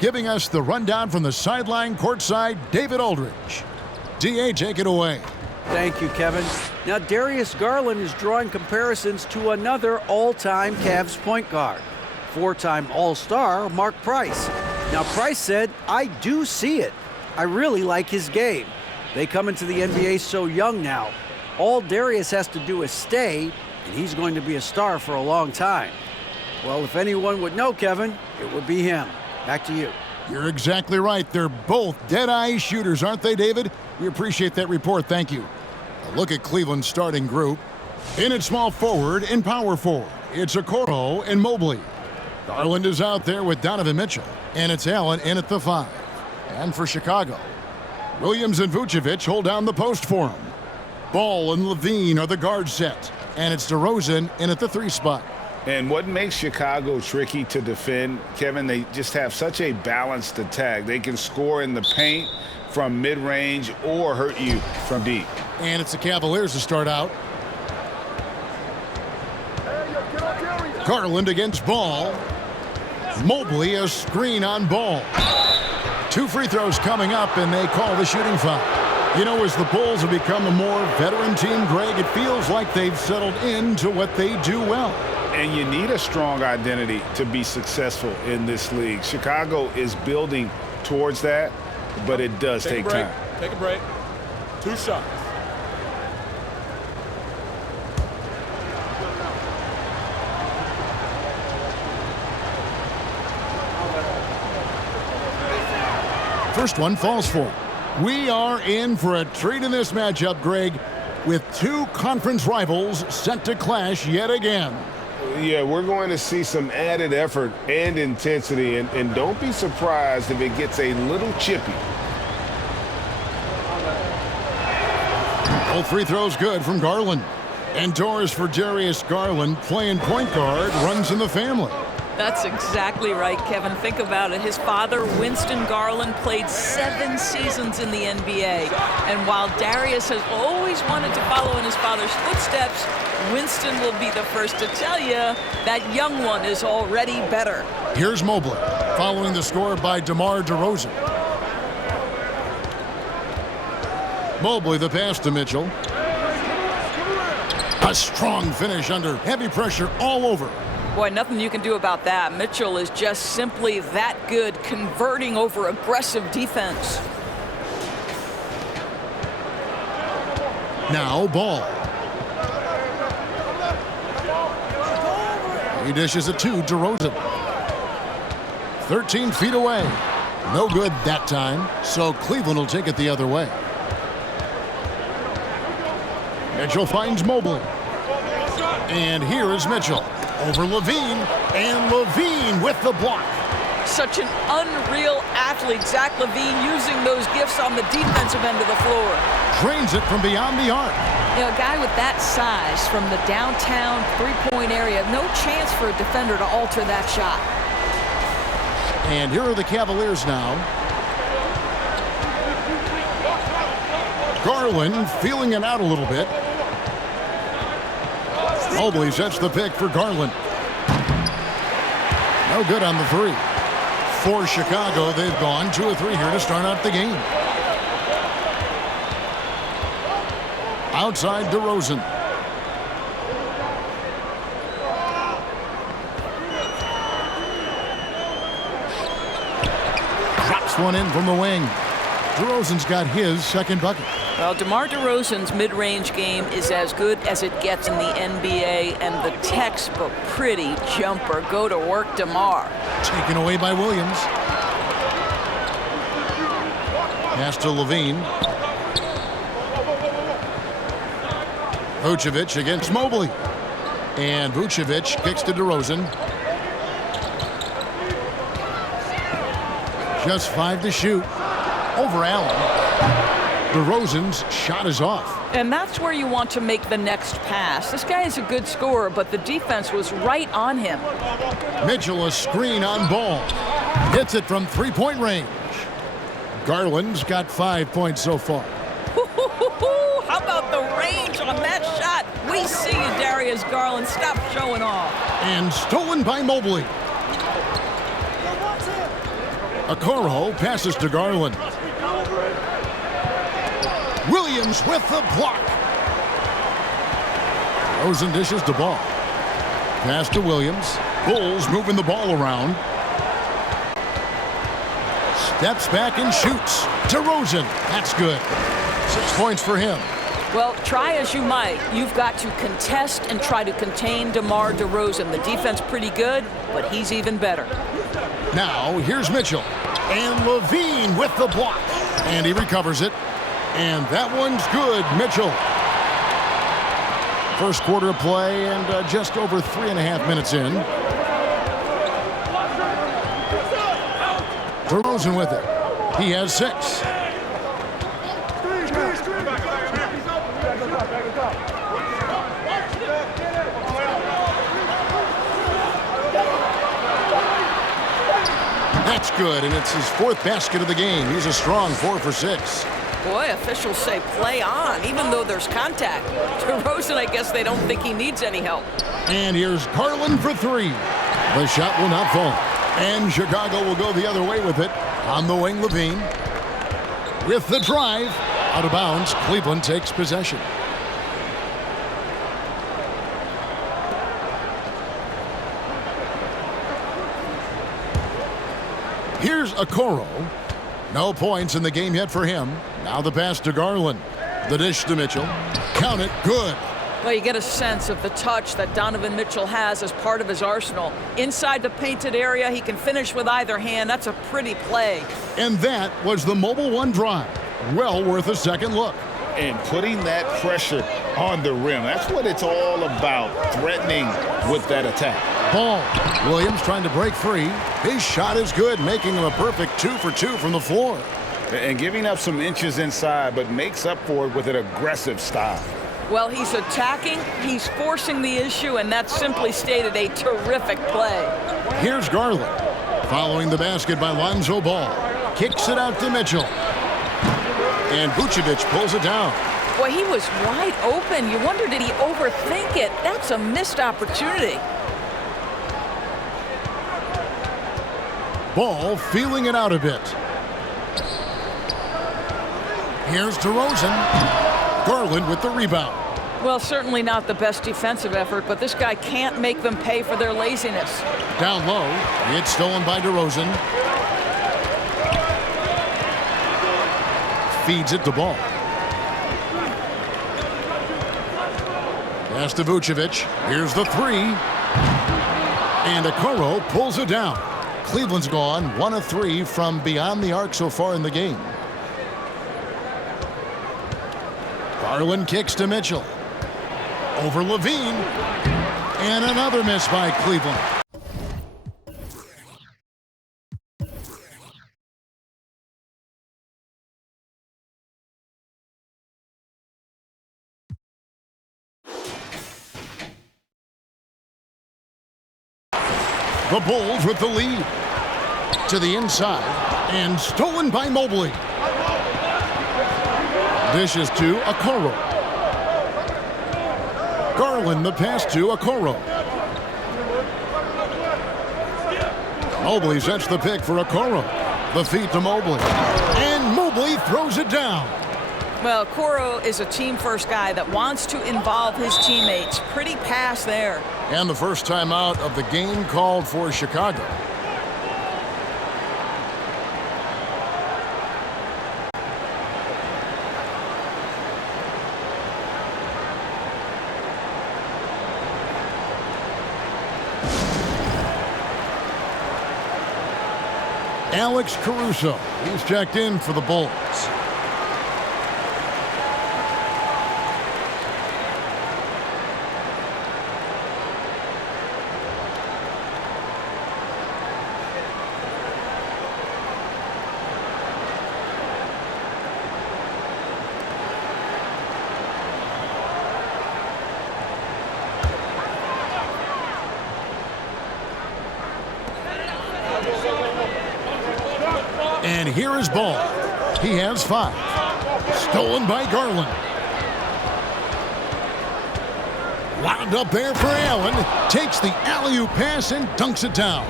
Giving us the rundown from the sideline courtside, David Aldridge. DA, take it away. Thank you, Kevin. Now, Darius Garland is drawing comparisons to another all-time Cavs point guard, four-time All-Star Mark Price. Now, Price said, "I do see it. I really like his game. They come into the NBA so young now. All Darius has to do is stay, and he's going to be a star for a long time." Well, if anyone would know Kevin, it would be him. Back to you. You're exactly right. They're both dead-eye shooters, aren't they, David? We appreciate that report. Thank you. A look at Cleveland's starting group. In at small forward and power forward, it's Okoro and Mobley. Garland is out there with Donovan Mitchell, and it's Allen in at the 5. And for Chicago, Williams and Vucevic hold down the post for him. Ball and Levine are the guard set, and it's Derozan in at the 3 spot. And what makes Chicago tricky to defend, Kevin, they just have such a balanced attack. They can score in the paint from mid-range or hurt you from deep. And it's the Cavaliers to start out. Garland against Ball. Mobley a screen on Ball. 2 free throws coming up, and they call the shooting foul. You know, as the Bulls have become a more veteran team, Greg, it feels like they've settled into what they do well. And you need a strong identity to be successful in this league. Chicago is building towards that, but it does take time. Take a break. 2 shots. First one falls for. We are in for a treat in this matchup, Greg, with 2 conference rivals set to clash yet again. Yeah, we're going to see some added effort and intensity, and don't be surprised if it gets a little chippy. Both free throws good from Garland. And doors for Darius Garland, playing point guard, runs in the family. That's exactly right, Kevin. Think about it. His father, Winston Garland, played 7 seasons in the NBA. And while Darius has always wanted to follow in his father's footsteps, Winston will be the first to tell you that young one is already better. Here's Mobley, following the score by DeMar DeRozan. Mobley the pass to Mitchell. A strong finish under heavy pressure all over. Boy, nothing you can do about that. Mitchell is just simply that good, converting over aggressive defense. Now Ball. He dishes it to DeRozan. 13 feet away. No good that time, so Cleveland will take it the other way. Mitchell finds Mobley. And here is Mitchell. Over Levine, and Levine with the block. Such an unreal athlete, Zach Levine, using those gifts on the defensive end of the floor. Drains it from beyond the arc. You know, a guy with that size from the downtown three-point area, no chance for a defender to alter that shot. And here are the Cavaliers now. Garland feeling it out a little bit. Mobley sets the pick for Garland. No good on the 3. For Chicago, they've gone 2 of 3 here to start out the game. Outside DeRozan. Drops one in from the wing. DeRozan's got his second bucket. Well, DeMar DeRozan's mid-range game is as good as it gets in the NBA, and the textbook pretty jumper. Go to work, DeMar. Taken away by Williams. Pass to Levine. Vucevic against Mobley. And Vucevic kicks to DeRozan. Just 5 to shoot. Over Allen. DeRozan's shot is off. And that's where you want to make the next pass. This guy is a good scorer, but the defense was right on him. Mitchell a screen on Ball. Hits it from 3-point range. Garland's got 5 points so far. How about the range on that shot? We see you, Darius Garland. Stop showing off. And stolen by Mobley. Okoro passes to Garland. Williams with the block. Derozan dishes the ball. Pass to Williams. Bulls moving the ball around. Steps back and shoots. Derozan. That's good. 6 points for him. Well, try as you might, you've got to contest and try to contain DeMar DeRozan. The defense pretty good, but he's even better. Now, here's Mitchell. And Levine with the block. And he recovers it. And that one's good, Mitchell. First quarter of play and just over 3.5 minutes in. DeRozan with it. He has 6. That's good, and it's his 4th basket of the game. He's a strong 4 for 6. Boy, officials say play on, even though there's contact. DeRozan, I guess they don't think he needs any help. And here's Garland for 3. The shot will not fall. And Chicago will go the other way with it. On the wing, Levine. With the drive. Out of bounds, Cleveland takes possession. Here's Okoro. No points in the game yet for him. Now the pass to Garland. The dish to Mitchell. Count it. Good. Well, you get a sense of the touch that Donovan Mitchell has as part of his arsenal. Inside the painted area, he can finish with either hand. That's a pretty play. And that was the Mobile One drive. Well worth a second look. And putting that pressure on the rim. That's what it's all about, threatening with that attack. Ball. Williams trying to break free. His shot is good, making him a perfect 2 for 2 from the floor. And giving up some inches inside, but makes up for it with an aggressive style. Well, he's attacking, he's forcing the issue, and that's simply stated a terrific play. Here's Garland. Following the basket by Lonzo Ball. Kicks it out to Mitchell. And Vucevic pulls it down. Boy, he was wide open. You wonder, did he overthink it? That's a missed opportunity. Ball feeling it out a bit. Here's DeRozan. Garland with the rebound. Well, certainly not the best defensive effort, but this guy can't make them pay for their laziness. Down low. It's stolen by DeRozan. Feeds it to Ball. Pass to Vucevic. Here's the 3. And Okoro pulls it down. Cleveland's gone 1 of 3 from beyond the arc so far in the game. Garland kicks to Mitchell. Over Levine. And another miss by Cleveland. The Bulls with the lead. To the inside. And stolen by Mobley. Dishes to Okoro. Garland the pass to Okoro. Mobley sets the pick for Okoro. The feed to Mobley. And Mobley throws it down. Well, Okoro is a team-first guy that wants to involve his teammates. Pretty pass there. And the first time out of the game called for Chicago. Alex Caruso. He's checked in for the Bulls. And here is Ball. He has 5. Stolen by Garland. Wound up there for Allen. Takes the alley-oop pass and dunks it down.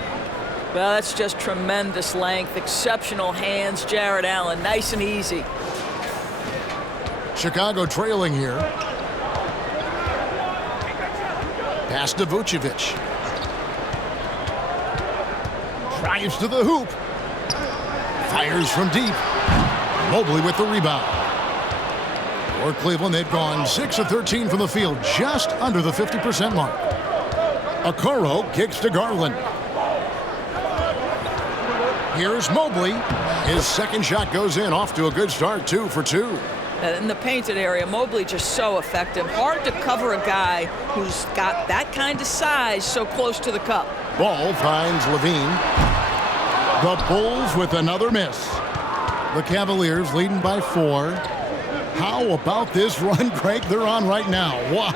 Well, that's just tremendous length, exceptional hands, Jared Allen, nice and easy. Chicago trailing here. Pass to Vucevic. Drives to the hoop. Fires from deep. Mobley with the rebound. For Cleveland, they've gone 6 of 13 from the field, just under the 50% mark. Okoro kicks to Garland. Here's Mobley. His second shot goes in, off to a good start, 2 for 2. In the painted area, Mobley just so effective. Hard to cover a guy who's got that kind of size so close to the cup. Ball finds Levine. The Bulls with another miss. The Cavaliers leading by 4. How about this run, Greg, they're on right now? Wow.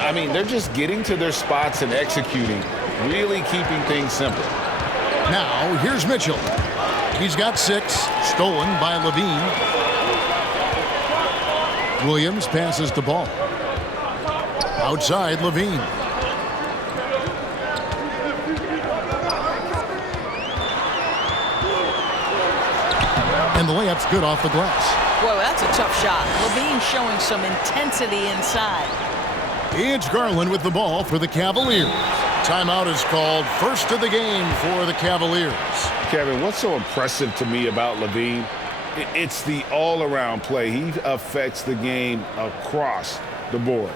I mean, they're just getting to their spots and executing, really keeping things simple. Now, here's Mitchell. He's got 6, stolen by Levine. Williams passes the ball. Outside, Levine. And the layup's good off the glass. Whoa, that's a tough shot. Levine showing some intensity inside. It's Garland with the ball for the Cavaliers. Timeout is called, first of the game for the Cavaliers. Kevin, what's so impressive to me about Levine? It's the all-around play. He affects the game across the board.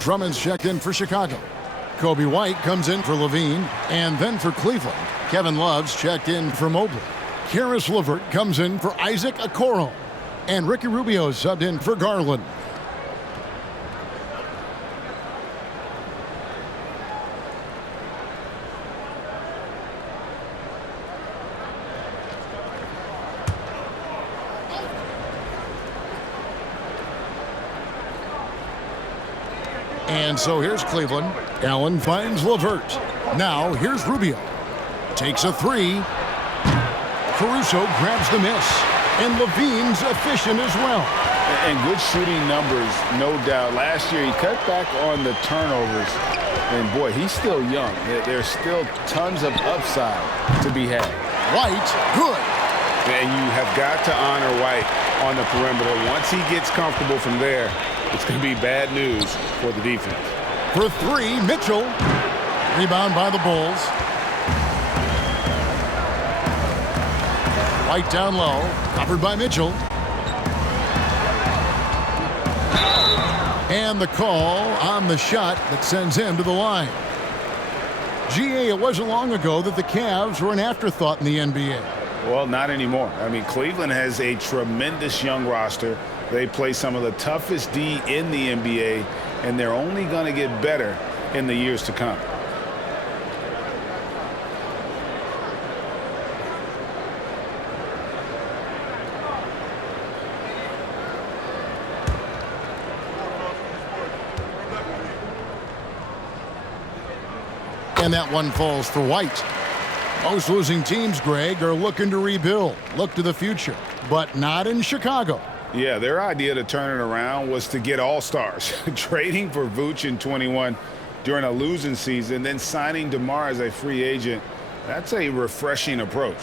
Drummond's checked in for Chicago. Kobe White comes in for Levine, and then for Cleveland, Kevin Love's checked in for Mobley. Karis LeVert comes in for Isaac Okoro, and Ricky Rubio subbed in for Garland. And so here's Cleveland. Allen finds LeVert. Now here's Rubio. Takes a 3. Caruso grabs the miss. And Levine's efficient as well. And good shooting numbers, no doubt. Last year he cut back on the turnovers. And boy, he's still young. There's still tons of upside to be had. White, good. And you have got to honor White on the perimeter. Once he gets comfortable from there, it's going to be bad news for the defense. For 3, Mitchell. Rebound by the Bulls. White down low, covered by Mitchell. And the call on the shot that sends him to the line. GA, it wasn't long ago that the Cavs were an afterthought in the NBA. Well, not anymore. I mean, Cleveland has a tremendous young roster. They play some of the toughest D in the NBA, and they're only going to get better in the years to come. And that one falls for White. Most losing teams, Greg, are looking to rebuild, look to the future, but not in Chicago. Yeah, their idea to turn it around was to get all-stars. Trading for Vooch in 21 during a losing season, then signing DeMar as a free agent. That's a refreshing approach.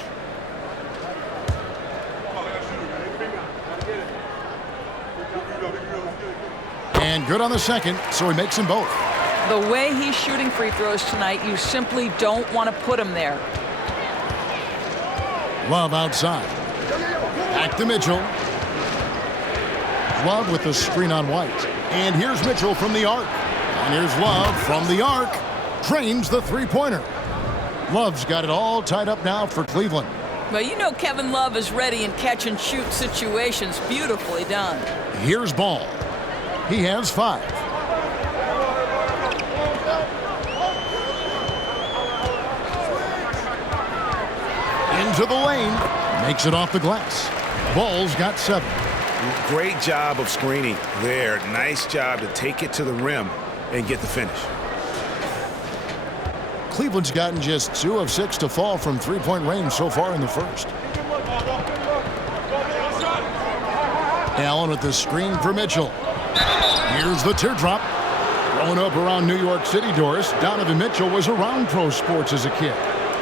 And good on the second, so he makes them both. The way he's shooting free throws tonight, you simply don't want to put him there. Love outside. Back to Mitchell. Love with the screen on White. And here's Mitchell from the arc. And here's Love from the arc. Drains the three-pointer. Love's got it all tied up now for Cleveland. Well, you know Kevin Love is ready in catch-and-shoot situations. Beautifully done. Here's Ball. He has 5. Into the lane. Makes it off the glass. Ball's got 7. Great job of screening there. Nice job to take it to the rim and get the finish. Cleveland's gotten just 2 of 6 to fall from three-point range so far in the first. Allen with the screen for Mitchell. Here's the teardrop. Growing up around New York City, Doris, Donovan Mitchell was around pro sports as a kid.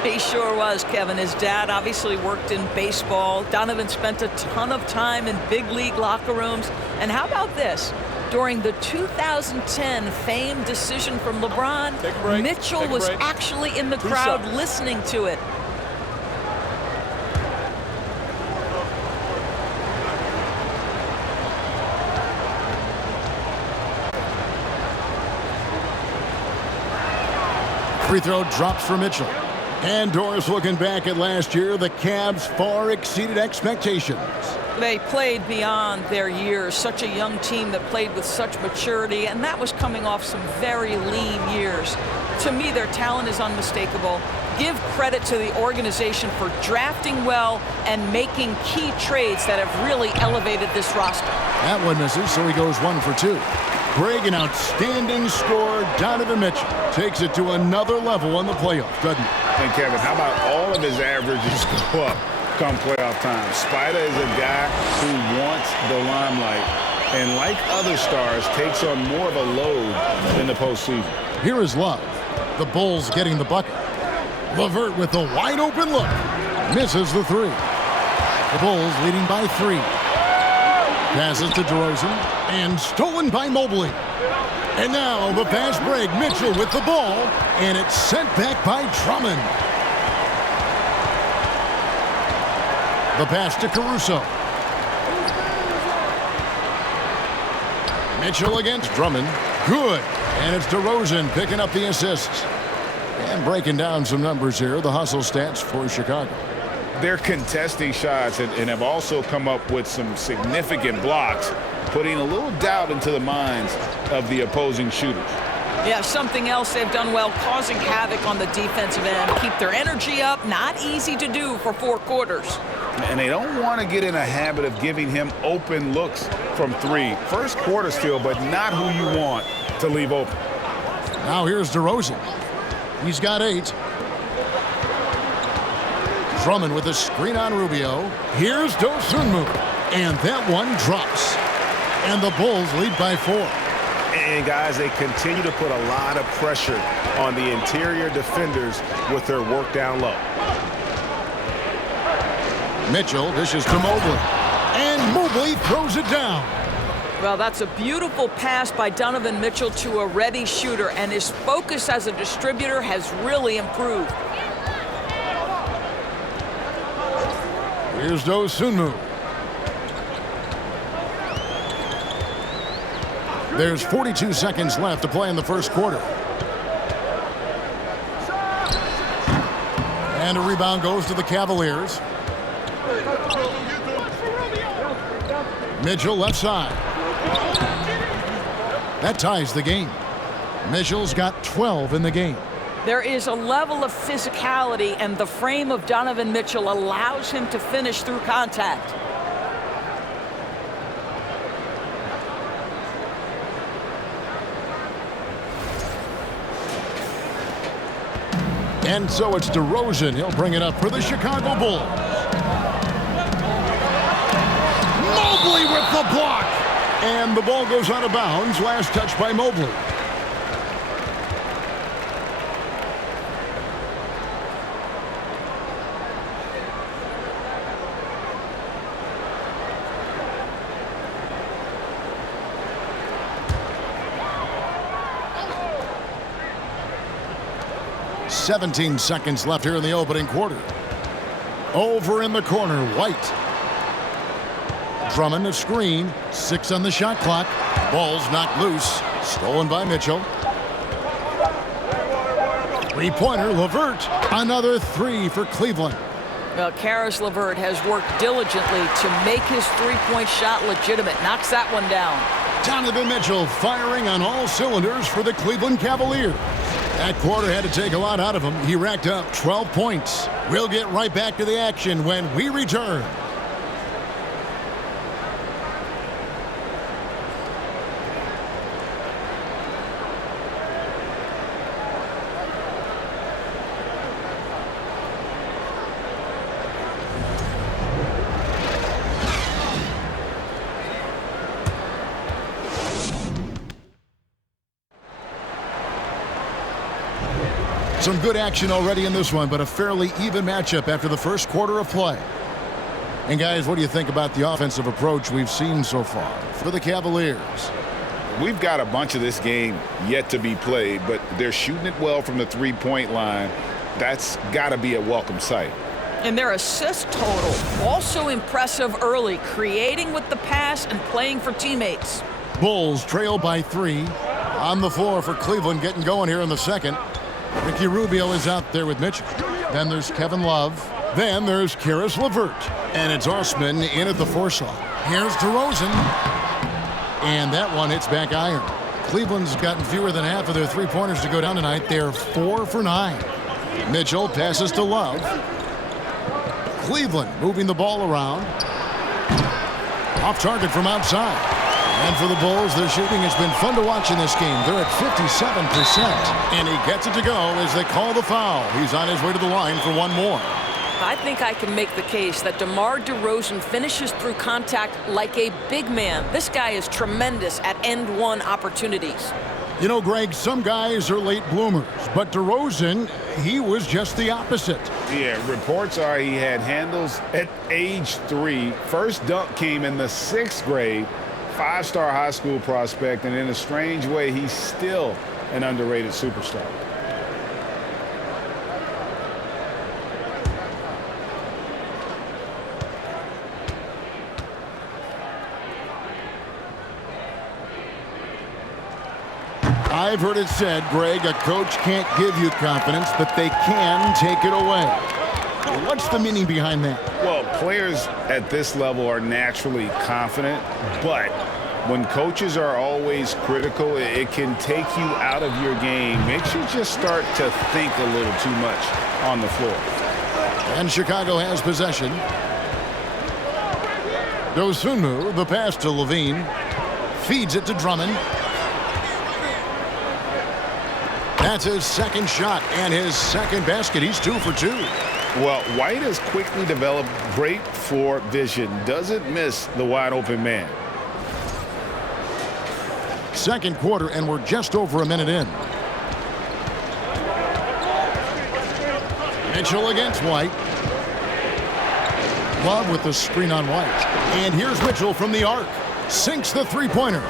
He sure was, Kevin. His dad obviously worked in baseball. Donovan spent a ton of time in big league locker rooms. And how about this? During the 2010 famed decision from LeBron, Mitchell was actually in the crowd listening to it. Free throw drops for Mitchell. And Doris, looking back at last year, the Cavs far exceeded expectations. They played beyond their years. Such a young team that played with such maturity, and that was coming off some very lean years. To me, their talent is unmistakable. Give credit to the organization for drafting well and making key trades that have really elevated this roster. That one misses, so he goes 1 for 2. Greg, an outstanding scorer. Donovan Mitchell takes it to another level in the playoffs, doesn't he? And Kevin, how about all of his averages go up come playoff time? Spida is a guy who wants the limelight, and like other stars, takes on more of a load in the postseason. Here is Love. The Bulls getting the bucket. LeVert with the wide open look. Misses the 3. The Bulls leading by 3. Passes to Derozan and stolen by Mobley. And now the fast break. Mitchell with the ball, and it's sent back by Drummond. The pass to Caruso. Mitchell against Drummond. Good. And it's Derozan picking up the assists. And breaking down some numbers here, the hustle stats for Chicago. They're contesting shots and have also come up with some significant blocks, putting a little doubt into the minds of the opposing shooters. Yeah, something else they've done well, causing havoc on the defensive end. Keep their energy up. Not easy to do for 4 quarters. And they don't want to get in a habit of giving him open looks from 3. First quarter still, but not who you want to leave open. Now here's DeRozan. He's got 8. Drummond with a screen on Rubio. Here's Dosunmu. And that one drops. And the Bulls lead by 4. And guys, they continue to put a lot of pressure on the interior defenders with their work down low. Mitchell dishes to Mobley. And Mobley throws it down. Well, that's a beautiful pass by Donovan Mitchell to a ready shooter, and his focus as a distributor has really improved. Here's Dosunmu. There's 42 seconds left to play in the first quarter. And a rebound goes to the Cavaliers. Mitchell left side. That ties the game. Mitchell's got 12 in the game. There is a level of physicality, and the frame of Donovan Mitchell allows him to finish through contact. And so it's DeRozan. He'll bring it up for the Chicago Bulls. Mobley with the block. And the ball goes out of bounds. Last touch by Mobley. "17 seconds left here in the opening quarter. Over in the corner, White. Drummond a screen. 6 on the shot clock. Ball's knocked loose. Stolen by Mitchell. Three-pointer, LeVert. Another 3 for Cleveland. Well, Karis LeVert has worked diligently to make his three-point shot legitimate. Knocks that one down. Donovan Mitchell firing on all cylinders for the Cleveland Cavaliers. That quarter had to take a lot out of him. He racked up 12 points. We'll get right back to the action when we return. Some good action already in this one, but a fairly even matchup after the first quarter of play. And guys, what do you think about the offensive approach we've seen so far for the Cavaliers? We've got a bunch of this game yet to be played, but they're shooting it well from the three-point line. That's got to be a welcome sight. And their assist total, also impressive early, creating with the pass and playing for teammates. Bulls trail by 3. On the floor for Cleveland, getting going here in the second. Ricky Rubio is out there with Mitchell. Then there's Kevin Love. Then there's Karis LeVert. And it's Osman in at the foresaw. Here's Derozan. And that one hits back iron. Cleveland's gotten fewer than half of their three-pointers to go down tonight. They're 4 for 9. Mitchell passes to Love. Cleveland moving the ball around. Off target from outside. And for the Bulls, their shooting has been fun to watch in this game. They're at 57%. And he gets it to go as they call the foul. He's on his way to the line for one more. I think I can make the case that DeMar DeRozan finishes through contact like a big man. This guy is tremendous at end-one opportunities. You know, Greg, some guys are late bloomers, but DeRozan, he was just the opposite. Yeah, reports are he had handles at age 3. First dunk came in the 6th grade. 5-star high school prospect, and in a strange way, he's still an underrated superstar. I've heard it said, Greg, a coach can't give you confidence, but they can take it away. What's the meaning behind that? Well, players at this level are naturally confident, but when coaches are always critical, it can take you out of your game. Makes you just start to think a little too much on the floor. And Chicago has possession. Dosunmu, the pass to Levine. Feeds it to Drummond. That's his second shot and his second basket. He's 2 for 2. Well, White has quickly developed great floor vision. Doesn't miss the wide open man. Second quarter, and we're just over a minute in. Mitchell against White. Love with the screen on White. And here's Mitchell from the arc. Sinks the three-pointer.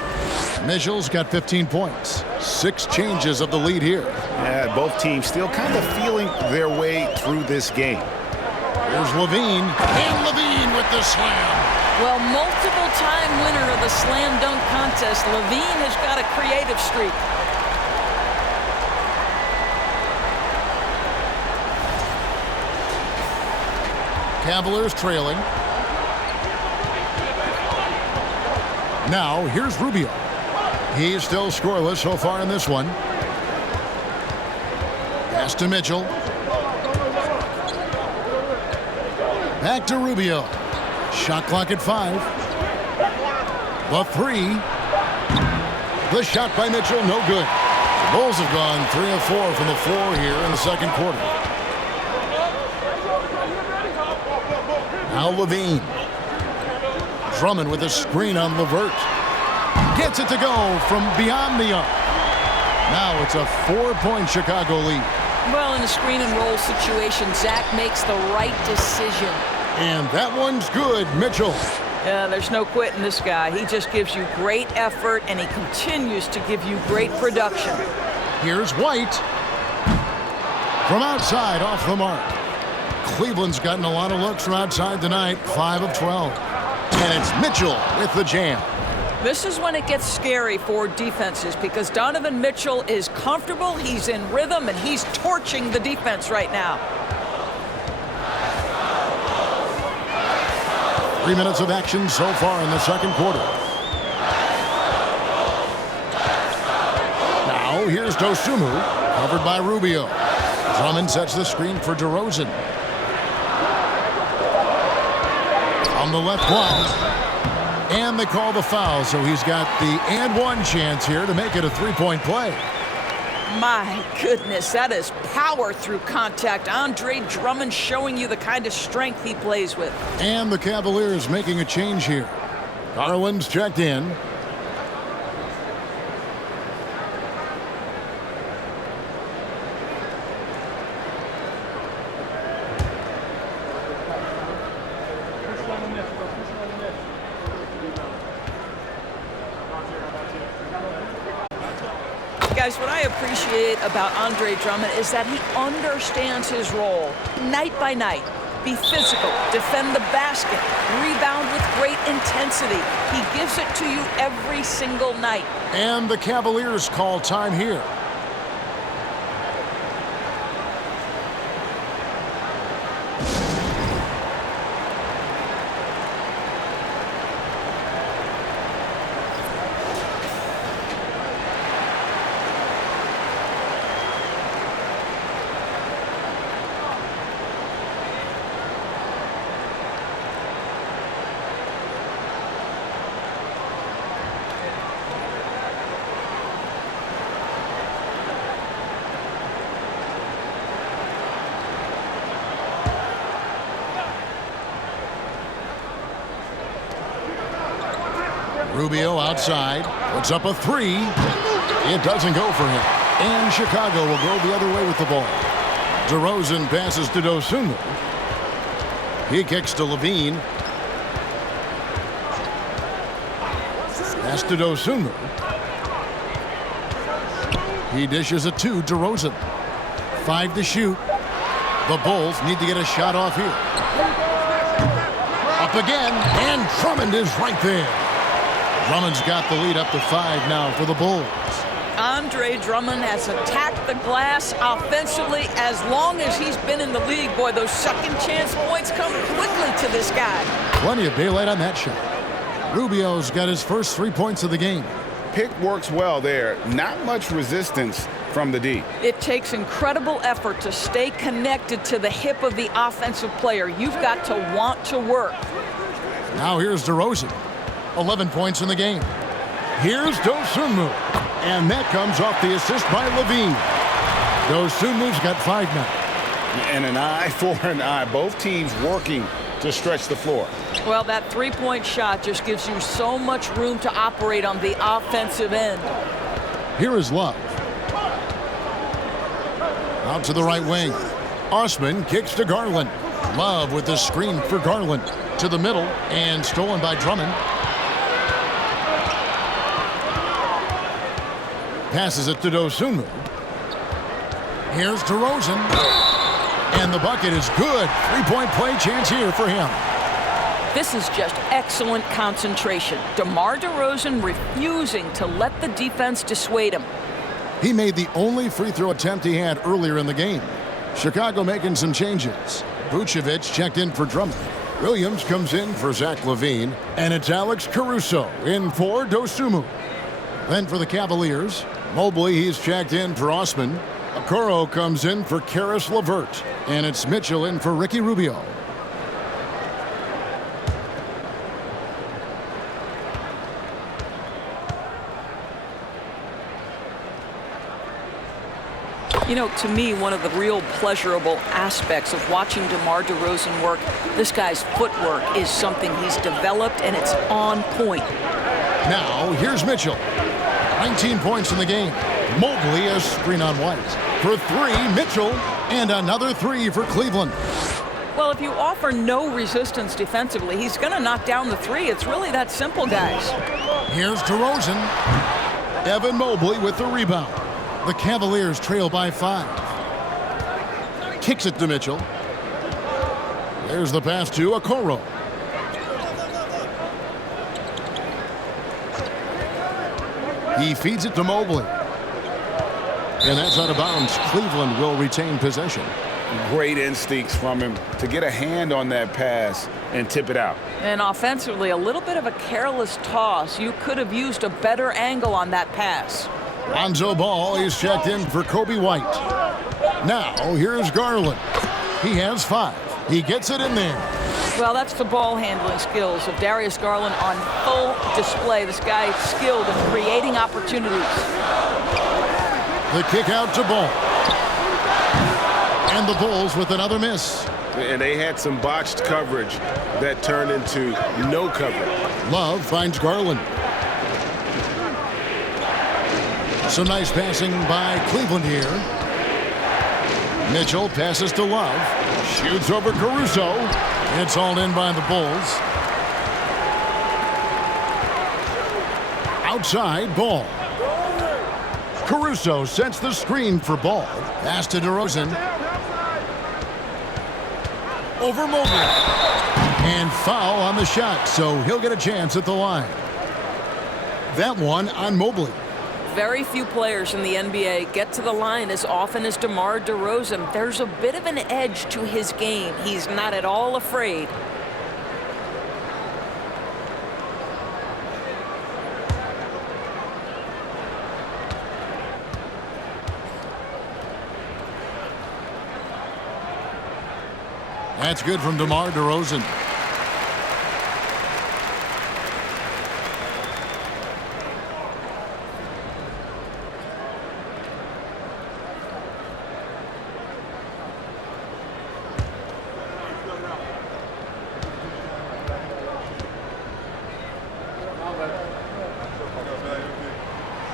Mitchell's got 15 points. 6 changes of the lead here. Yeah, both teams still kind of feeling their way through this game. Here's Levine. And Levine with the slam. Well, multiple-time winner of the slam dunk contest, Levine has got a creative streak. Cavaliers trailing. Now, here's Rubio. He's still scoreless so far in this one. Pass to Mitchell. Back to Rubio. Shot clock at 5. The 3. The shot by Mitchell, no good. The Bulls have gone 3 of 4 from the floor here in the second quarter. Now Levine. Drummond with a screen on LeVert. Gets it to go from beyond the arc. Now it's a 4-point Chicago lead. Well, in a screen and roll situation, Zach makes the right decision. And that one's good, Mitchell. There's no quitting this guy. He just gives you great effort, and he continues to give you great production. Here's White. From outside, off the mark. Cleveland's gotten a lot of looks from outside tonight, 5 of 12. And it's Mitchell with the jam. This is when it gets scary for defenses because Donovan Mitchell is comfortable, he's in rhythm, and he's torching the defense right now. 3 minutes of action so far in the second quarter. Now here's Dosunmu, covered by Rubio. Drummond sets the screen for Derozan. On the left block. And they call the foul, so he's got the and one chance here to make it a 3-point play. My goodness, that is power through contact. Andre Drummond showing you the kind of strength he plays with. And the Cavaliers making a change here. Garland's checked in. Guys, what I appreciate about Andre Drummond is that he understands his role night by night. Be physical, defend the basket, rebound with great intensity. He gives it to you every single night. And the Cavaliers call time here. Rubio outside, puts up a three. It doesn't go for him. And Chicago will go the other way with the ball. Derozan passes to Dosunmu. He kicks to Levine. Pass to Dosunmu. He dishes it to Derozan. 5 to shoot. The Bulls need to get a shot off here. Up again, and Drummond is right there. Drummond's got the lead up to 5 now for the Bulls. Andre Drummond has attacked the glass offensively as long as he's been in the league. Boy, those second chance points come quickly to this guy. Plenty of daylight on that shot. Rubio's got his first 3 points of the game. Pick works well there. Not much resistance from the D. It takes incredible effort to stay connected to the hip of the offensive player. You've got to want to work. Now here's Derozan. 11 points in the game. Here's Dosunmu. And that comes off the assist by Levine. Dosunmu's got 5 now. And an eye for an eye. Both teams working to stretch the floor. Well, that three-point shot just gives you so much room to operate on the offensive end. Here is Love. Out to the right wing. Osman kicks to Garland. Love with the screen for Garland. To the middle and stolen by Drummond. Passes it to Dosunmu. Here's Derozan. And the bucket is good. 3-point play chance here for him. This is just excellent concentration. DeMar DeRozan refusing to let the defense dissuade him. He made the only free throw attempt he had earlier in the game. Chicago making some changes. Vucevic checked in for Drummond. Williams comes in for Zach LaVine. And it's Alex Caruso in for Dosunmu. Then for the Cavaliers, Mobley, he's checked in for Osman. Okoro comes in for Karis LeVert. And it's Mitchell in for Ricky Rubio. You know, to me, one of the real pleasurable aspects of watching DeMar DeRozan work, this guy's footwork is something he's developed, and it's on point. Now, here's Mitchell. 19 points in the game. Mobley a screen on White. For 3, Mitchell, and another 3 for Cleveland. Well, if you offer no resistance defensively, he's going to knock down the 3. It's really that simple, guys. Here's DeRozan. Evan Mobley with the rebound. The Cavaliers trail by 5. Kicks it to Mitchell. There's the pass to Okoro. He feeds it to Mobley. And that's out of bounds. Cleveland will retain possession. Great instincts from him to get a hand on that pass and tip it out. And offensively, a little bit of a careless toss. You could have used a better angle on that pass. Lonzo Ball is checked in for Kobe White. Now, here's Garland. He has 5. He gets it in there. Well, that's the ball handling skills of Darius Garland on full display. This guy is skilled in creating opportunities. The kick out to Ball. And the Bulls with another miss. And they had some botched coverage that turned into no coverage. Love finds Garland. Some nice passing by Cleveland here. Mitchell passes to Love. Shoots over Caruso. It's hauled in by the Bulls. Outside, Ball. Caruso sets the screen for ball. Pass to Derozan. Over Mobley. And foul on the shot, so he'll get a chance at the line. That one on Mobley. Very few players in the NBA get to the line as often as DeMar DeRozan. There's a bit of an edge to his game. He's not at all afraid. That's good from DeMar DeRozan.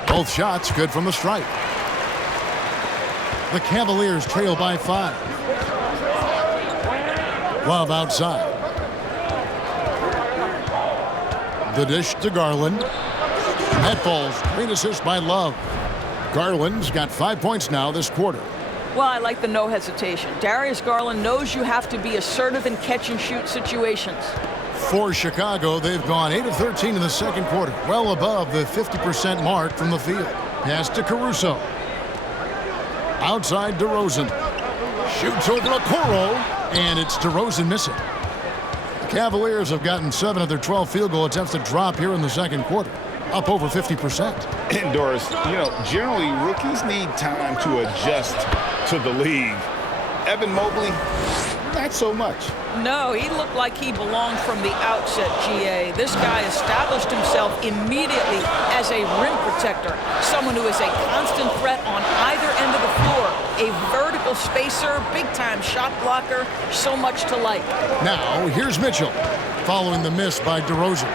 Both shots good from the stripe. The Cavaliers trail by 5. Love outside. The dish to Garland. That falls. Great assist by Love. Garland's got 5 points now this quarter. Well, I like the no hesitation. Darius Garland knows you have to be assertive in catch-and-shoot situations. For Chicago, they've gone 8 of 13 in the second quarter, well above the 50% mark from the field. Pass to Caruso. Outside DeRozan. Shoots over Okoro, and it's DeRozan missing. The Cavaliers have gotten 7 of their 12 field goal attempts to drop here in the second quarter, up over 50%. And Doris, generally rookies need time to adjust to the league. Evan Mobley, not so much. No, he looked like he belonged from the outset, GA. This guy established himself immediately as a rim protector, someone who is a constant threat on either end of the floor, a vertical spacer, big-time shot blocker, so much to like. Now, here's Mitchell, following the miss by DeRozan.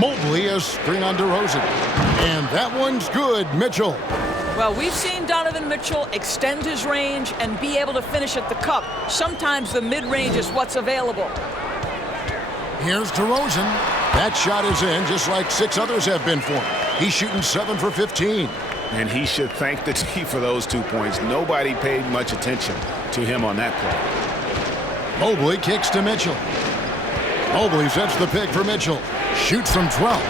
Mobley a screen on DeRozan. And that one's good, Mitchell. Well, we've seen Donovan Mitchell extend his range and be able to finish at the cup. Sometimes the mid-range is what's available. Here's DeRozan. That shot is in, just like 6 others have been for him. He's shooting 7 for 15. And he should thank the team for those 2 points. Nobody paid much attention to him on that play. Mobley kicks to Mitchell. Mobley sets the pick for Mitchell. Shoots from 12.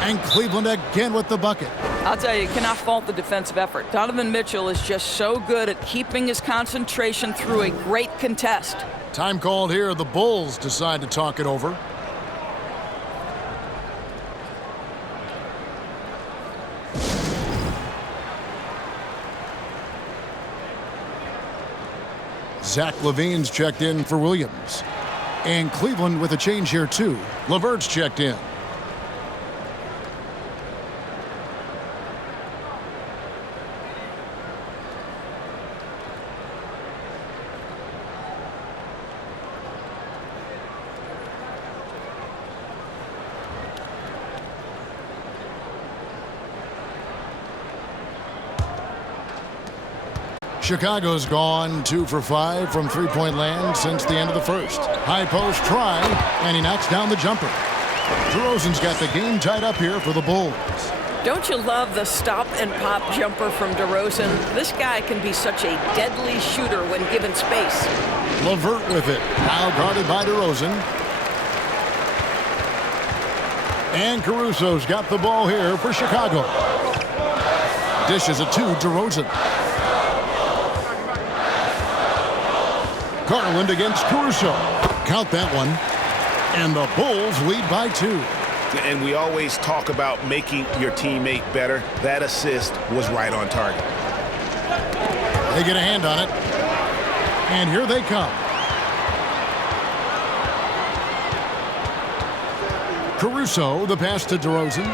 And Cleveland again with the bucket. I'll tell you cannot fault the defensive effort. Donovan Mitchell is just so good at keeping his concentration through a great contest. Time called here. The Bulls decide to talk it over. Zach LaVine's checked in for Williams. And Cleveland with a change here too. LeVert's checked in. Chicago's gone 2 for 5 from three-point land since the end of the first. High post try, and he knocks down the jumper. DeRozan's got the game tied up here for the Bulls. Don't you love the stop and pop jumper from DeRozan? This guy can be such a deadly shooter when given space. LeVert with it, now guarded by DeRozan. And Caruso's got the ball here for Chicago. Dishes it to DeRozan. Garland against Caruso. Count that one. And the Bulls lead by 2. And we always talk about making your teammate better. That assist was right on target. They get a hand on it. And here they come. Caruso, the pass to DeRozan.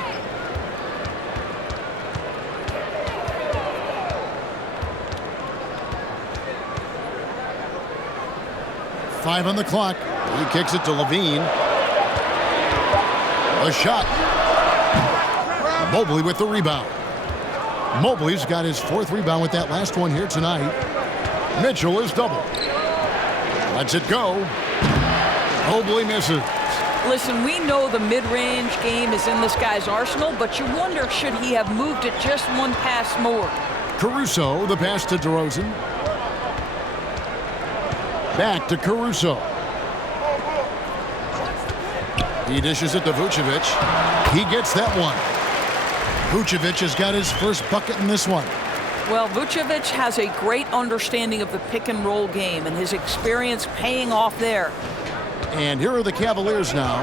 Five on the clock. He kicks it to LaVine. A shot. Mobley with the rebound. Mobley's got his 4th rebound with that last one here tonight. Mitchell is double. Lets it go. Mobley misses. Listen, we know the mid-range game is in this guy's arsenal, but you wonder, should he have moved it just one pass more? Caruso, the pass to Derozan. Back to Caruso. He dishes it to Vucevic. He gets that one. Vucevic has got his first bucket in this one. Well, Vucevic has a great understanding of the pick-and-roll game, and his experience paying off there. And here are the Cavaliers now,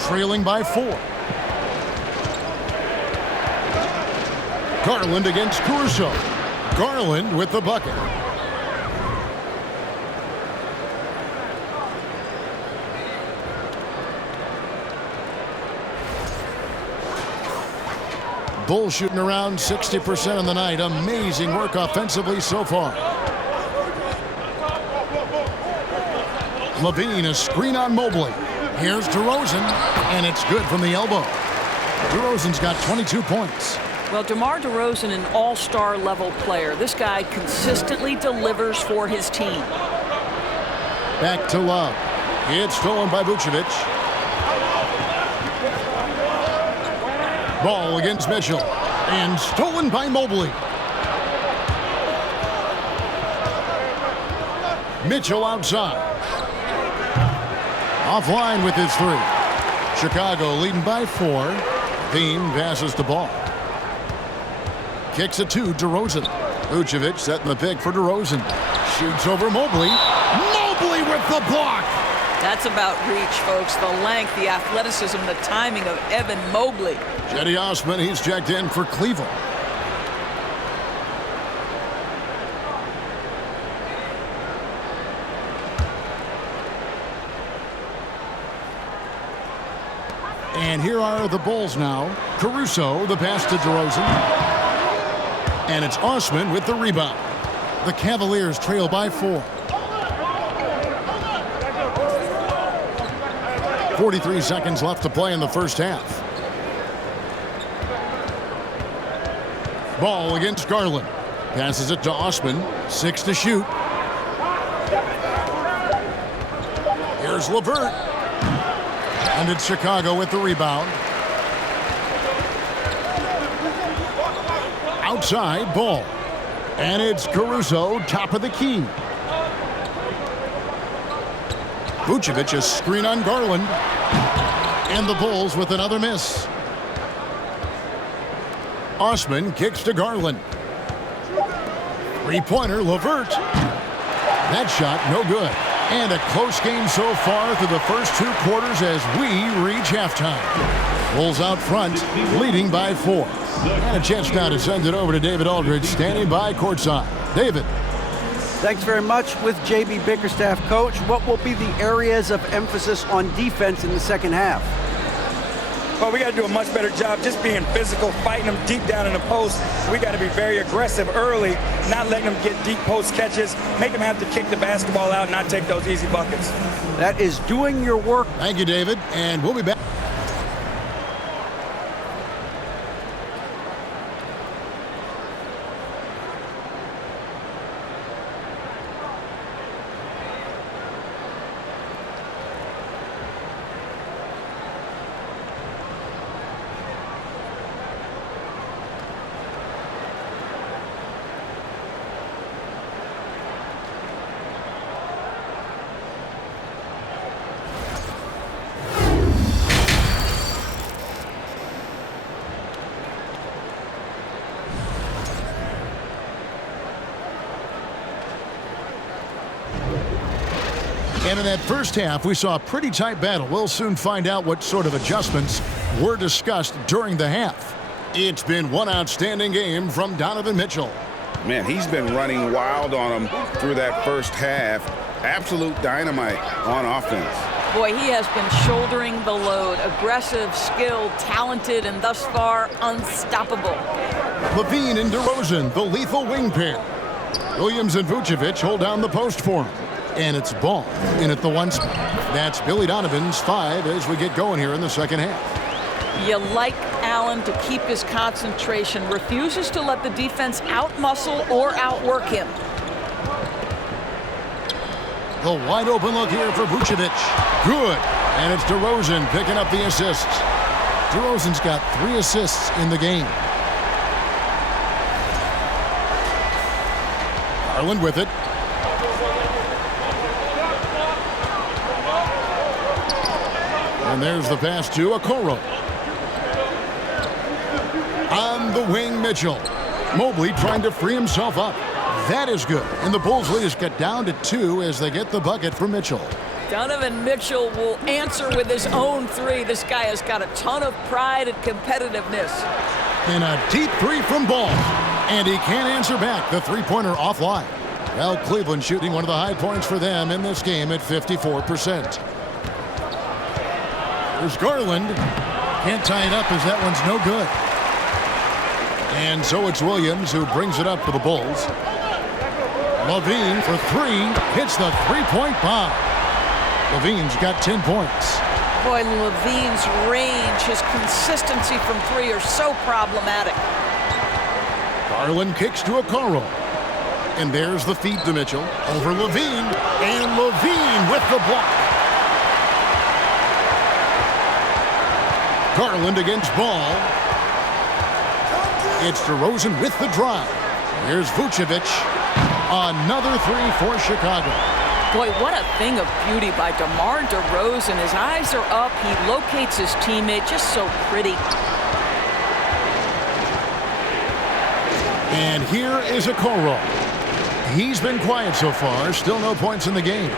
trailing by 4. Garland against Caruso. Garland with the bucket. Bulls shooting around 60% on the night. Amazing work offensively so far. Levine, a screen on Mobley. Here's Derozan, and it's good from the elbow. Derozan's got 22 points. Well, DeMar DeRozan, an all-star level player. This guy consistently delivers for his team. Back to Love. It's stolen by Vucevic. Ball against Mitchell. And stolen by Mobley. Mitchell outside. Offline with his 3. Chicago leading by 4. Levine passes the ball. Kicks it to Derozan. Vucevic setting the pick for Derozan. Shoots over Mobley. Mobley with the block. That's about reach, folks. The length, the athleticism, the timing of Evan Mobley. Cedi Osman, he's checked in for Cleveland. And here are the Bulls now. Caruso, the pass to Derozan. And it's Osman with the rebound. The Cavaliers trail by 4. 43 seconds left to play in the first half. Ball against Garland. Passes it to Osman. 6 to shoot. Here's LeVert. And it's Chicago with the rebound. Outside Ball. And it's Caruso, top of the key. Vucevic, a screen on Garland. And the Bulls with another miss. Osman kicks to Garland. Three-pointer, LeVert. That shot, no good. And a close game so far through the first 2 quarters as we reach halftime. Bulls out front, leading by 4. And a chance now to send it over to David Aldridge, standing by courtside. David. Thanks very much. With J.B. Bickerstaff, coach, what will be the areas of emphasis on defense in the second half? Well, we got to do a much better job just being physical, fighting them deep down in the post. We got to be very aggressive early, not letting them get deep post catches, make them have to kick the basketball out, not take those easy buckets. That is doing your work. Thank you, David, and we'll be back. And in that first half, we saw a pretty tight battle. We'll soon find out what sort of adjustments were discussed during the half. It's been one outstanding game from Donovan Mitchell. Man, he's been running wild on them through that first half. Absolute dynamite on offense. Boy, he has been shouldering the load. Aggressive, skilled, talented, and thus far unstoppable. Levine and Derozan, the lethal wing pair. Williams and Vucevic hold down the post for him. And it's Ball in at the 1 spot. That's Billy Donovan's 5 as we get going here in the second half. You like Allen to keep his concentration, refuses to let the defense outmuscle or outwork him. The wide open look here for Vucevic. Good. And it's Derozan picking up the assists. Derozan's got 3 assists in the game. Garland with it. And there's the pass to Okoro. On the wing, Mitchell. Mobley trying to free himself up. That is good. And the Bulls lead has got down to 2 as they get the bucket from Mitchell. Donovan Mitchell will answer with his own 3. This guy has got a ton of pride and competitiveness. And a deep 3 from Ball. And he can't answer back. The three-pointer offline. Well, Cleveland shooting one of the high points for them in this game at 54%. There's Garland. Can't tie it up as that one's no good. And so it's Williams who brings it up for the Bulls. Levine for 3. Hits the three-point bomb. Levine's got 10 points. Boy, Levine's range, his consistency from 3 are so problematic. Garland kicks to Okoro. And there's the feed to Mitchell. Over Levine. And Levine with the block. Garland against Ball. It's Derozan with the drive. Here's Vucevic. Another 3 for Chicago. Boy, what a thing of beauty by DeMar DeRozan. His eyes are up. He locates his teammate. Just so pretty. And here is Okoro. He's been quiet so far. Still no points in the game.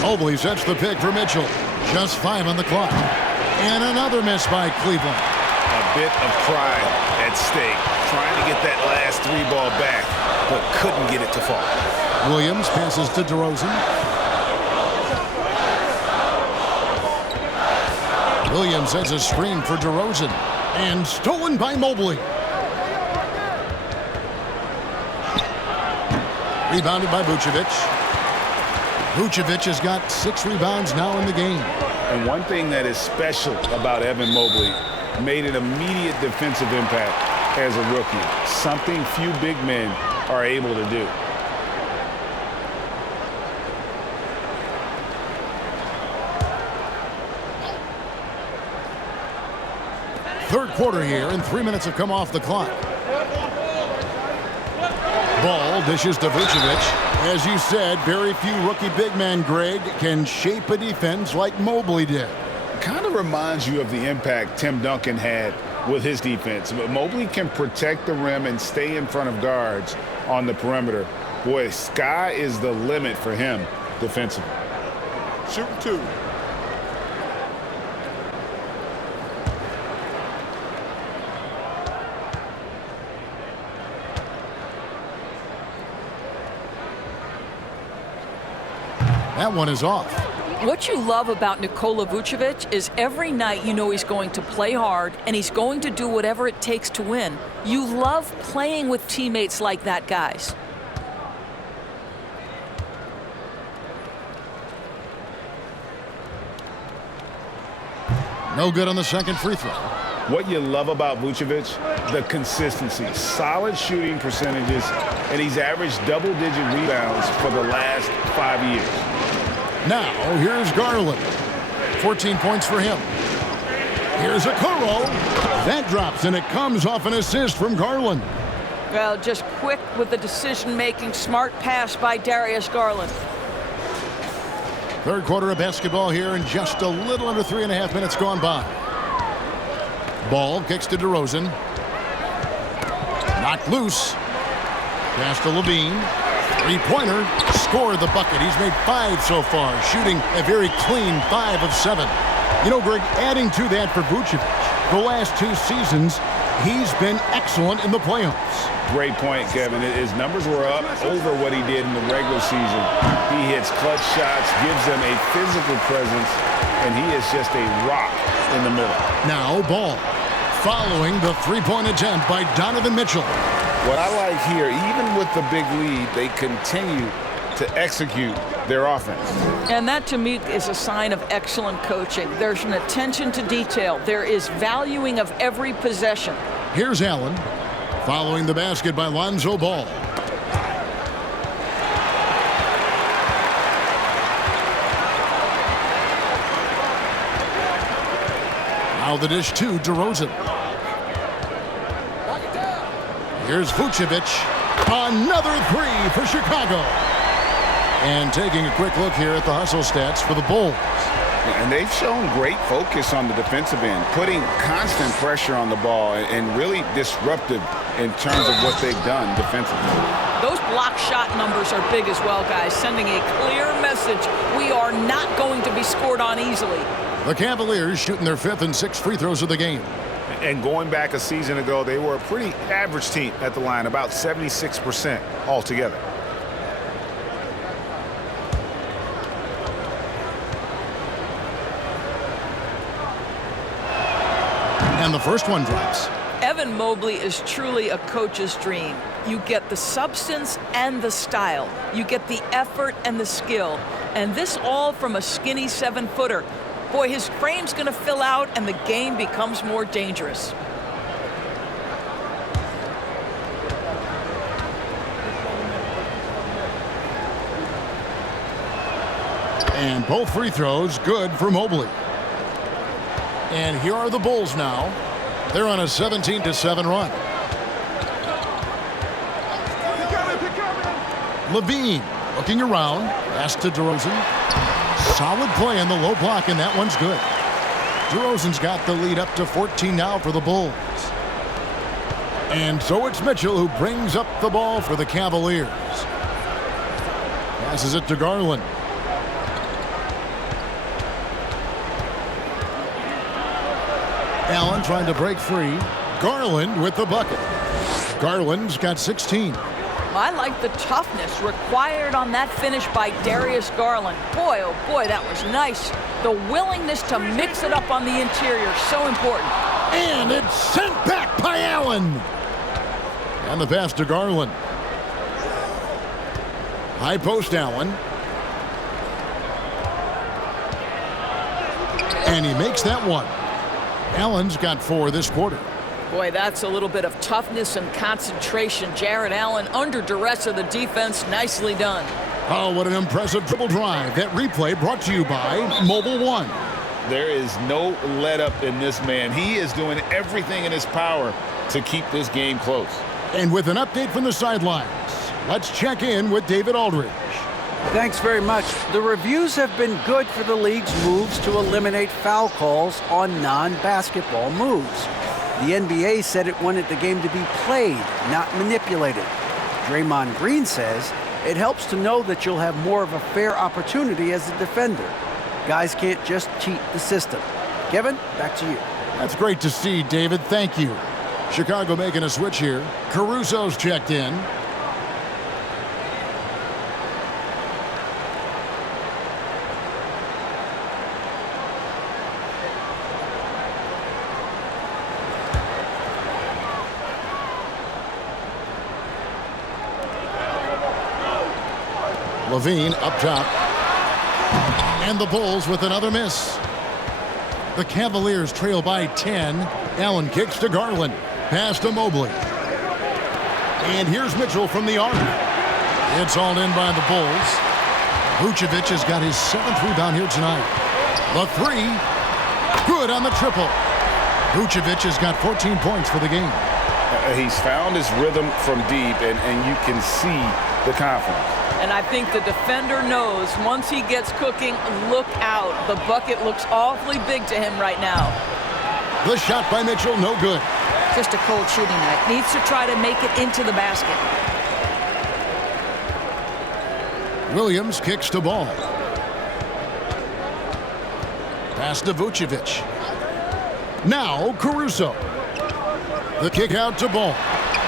Mobley sets the pick for Mitchell. Just 5 on the clock. And another miss by Cleveland. A bit of pride at stake. Trying to get that last 3 ball back, but couldn't get it to fall. Williams passes to Derozan. Williams sets a screen for Derozan. And stolen by Mobley. Rebounded by Vucevic. Vucevic has got 6 rebounds now in the game. And one thing that is special about Evan Mobley, made an immediate defensive impact as a rookie. Something few big men are able to do. Third quarter here, and 3 minutes have come off the clock. Ball dishes to Vucevic. As you said, very few rookie big men, Greg, can shape a defense like Mobley did. Kind of reminds you of the impact Tim Duncan had with his defense. But Mobley can protect the rim and stay in front of guards on the perimeter. Boy, sky is the limit for him defensively. Shooting 2. That one is off. What you love about Nikola Vucevic is every night you know he's going to play hard and he's going to do whatever it takes to win. You love playing with teammates like that, guys. No good on the second free throw. What you love about Vucevic, the consistency, solid shooting percentages, and he's averaged double-digit rebounds for the last 5 years. Now, here's Garland. 14 points for him. Here's Okoro. That drops, and it comes off an assist from Garland. Well, just quick with the decision-making, smart pass by Darius Garland. Third quarter of basketball here, and just a little under 3.5 minutes gone by. Ball kicks to Derozan. Knocked loose. Pass to Levine. Three-pointer. Scored the bucket. He's made 5 so far, shooting a very clean 5 of 7. You know, Greg, adding to that for Vucevic, the last 2 seasons, he's been excellent in the playoffs. Great point, Kevin. His numbers were up over what he did in the regular season. He hits clutch shots, gives them a physical presence, and he is just a rock in the middle. Now, Ball. Following the three-point attempt by Donovan Mitchell. What I like here, even with the big lead, they continue to execute their offense. And that, to me, is a sign of excellent coaching. There's an attention to detail. There is valuing of every possession. Here's Allen. Following the basket by Lonzo Ball. Now the dish to Derozan. Here's Vucevic. Another three for Chicago. And taking a quick look here at the hustle stats for the Bulls. And they've shown great focus on the defensive end, putting constant pressure on the ball and really disruptive in terms of what they've done defensively. Those block shot numbers are big as well, guys, sending a clear message. We are not going to be scored on easily. The Cavaliers shooting their 5th and 6th free throws of the game. And going back a season ago, they were a pretty average team at the line, about 76% altogether. And the first one drops. Evan Mobley is truly a coach's dream. You get the substance and the style. You get the effort and the skill. And this all from a skinny 7-footer. Boy, his frame's going to fill out and the game becomes more dangerous. And both free throws good for Mobley. And here are the Bulls now. They're on a 17-7 run. Levine looking around. Pass to Derozan. Solid play in the low block, and that one's good. Derozan's got the lead up to 14 now for the Bulls. And so it's Mitchell who brings up the ball for the Cavaliers. Passes it to Garland. Allen trying to break free. Garland with the bucket. Garland's got 16. I like the toughness required on that finish by Darius Garland. Boy, oh boy, that was nice. The willingness to mix it up on the interior, so important. And it's sent back by Allen. And the pass to Garland. High post Allen. And he makes that one. Allen's got 4 this quarter. Boy, that's a little bit of toughness and concentration. Jarrett Allen under duress of the defense. Nicely done. Oh, what an impressive triple drive. That replay brought to you by Mobile One. There is no let up in this man. He is doing everything in his power to keep this game close. And with an update from the sidelines, let's check in with David Aldridge. Thanks very much. The reviews have been good for the league's moves to eliminate foul calls on non-basketball moves. The NBA said it wanted the game to be played, not manipulated. Draymond Green says it helps to know that you'll have more of a fair opportunity as a defender. Guys can't just cheat the system. Kevin, back to you. That's great to see, David. Thank you. Chicago making a switch here. Caruso's checked in. Levine up top. And the Bulls with another miss. The Cavaliers trail by 10. Allen kicks to Garland. Pass to Mobley. And here's Mitchell from the arc. It's all in by the Bulls. Vucevic has got his 7th rebound here tonight. The 3. Good on the triple. Vucevic has got 14 points for the game. He's found his rhythm from deep, and you can see the confidence. And I think the defender knows once he gets cooking, look out. The bucket looks awfully big to him right now. The shot by Mitchell, no good. Just a cold shooting night. Needs to try to make it into the basket. Williams kicks to ball. Pass to Vucevic. Now Caruso. The kick out to Ball.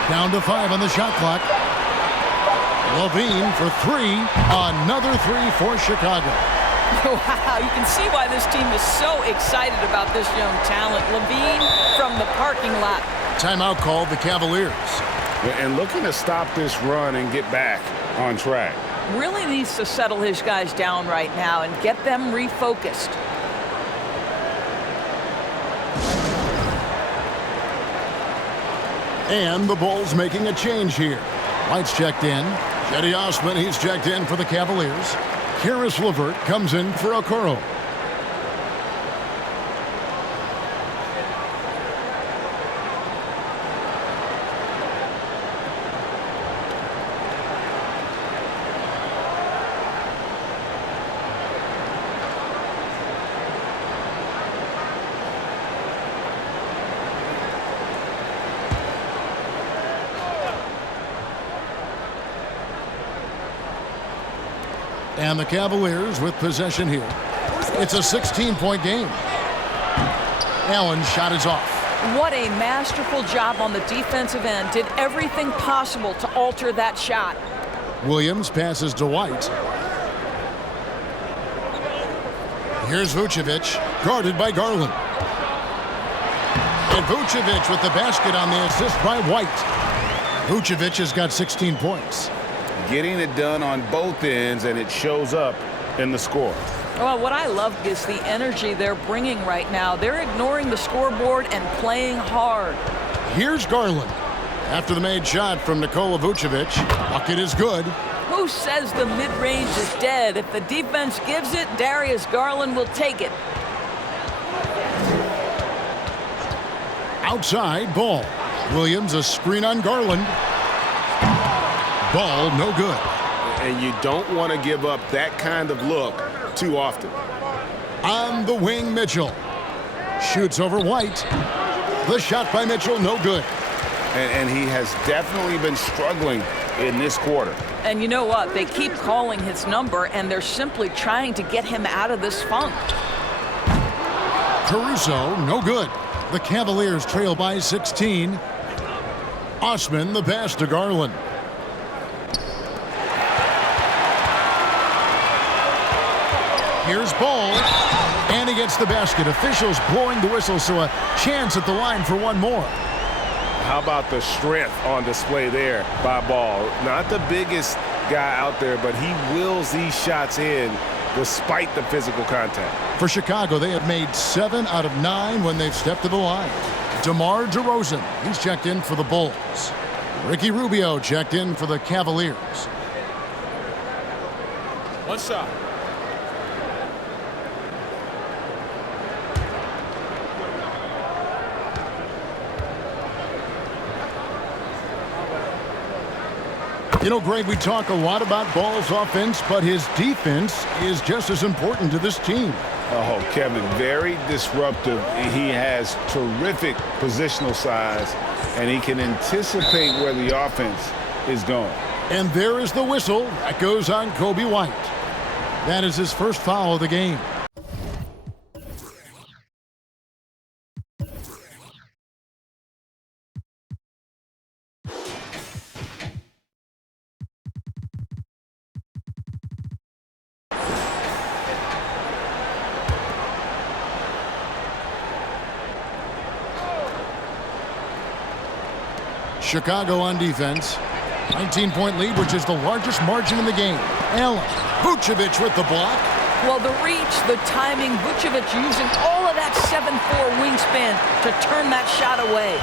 Down to 5 on the shot clock. Levine for 3. Another 3 for Chicago. Wow, you can see why this team is so excited about this young talent. Levine from the parking lot. Timeout called the Cavaliers. And looking to stop this run and get back on track. Really needs to settle his guys down right now and get them refocused. And the Bulls making a change here. White's checked in. Cedi Osman, he's checked in for the Cavaliers. Karis LeVert comes in for Okoro. And the Cavaliers with possession here. It's a 16-point game. Allen's shot is off. What a masterful job on the defensive end. Did everything possible to alter that shot. Williams passes to White. Here's Vucevic, guarded by Garland. And Vucevic with the basket on the assist by White. Vucevic has got 16 points. Getting it done on both ends, and it shows up in the score. Well, what I love is the energy they're bringing right now. They're ignoring the scoreboard and playing hard. Here's Garland. After the made shot from Nikola Vucevic, bucket is good. Who says the mid-range is dead? If the defense gives it, Darius Garland will take it. Outside, Ball. Williams, a screen on Garland. Ball, no good. And you don't want to give up that kind of look too often. On the wing, Mitchell. Shoots over White. The shot by Mitchell, no good. And he has definitely been struggling in this quarter. And you know what? They keep calling his number, and they're simply trying to get him out of this funk. Caruso, no good. The Cavaliers trail by 16. Osman, the pass to Garland. Here's Ball, and he gets the basket. Officials blowing the whistle, so a chance at the line for one more. How about the strength on display there by Ball? Not the biggest guy out there, but he wills these shots in despite the physical contact. For Chicago, they have made 7 out of 9 when they've stepped to the line. DeMar DeRozan, he's checked in for the Bulls. Ricky Rubio checked in for the Cavaliers. One shot. You know, Greg, we talk a lot about Ball's offense, but his defense is just as important to this team. Oh, Kevin, very disruptive. He has terrific positional size, and he can anticipate where the offense is going. And there is the whistle. That goes on Kobe White. That is his first foul of the game. Chicago on defense. 19-point lead, which is the largest margin in the game. Allen, Vucevic with the block. Well, the reach, the timing, Vucevic using all of that 7'4" wingspan to turn that shot away.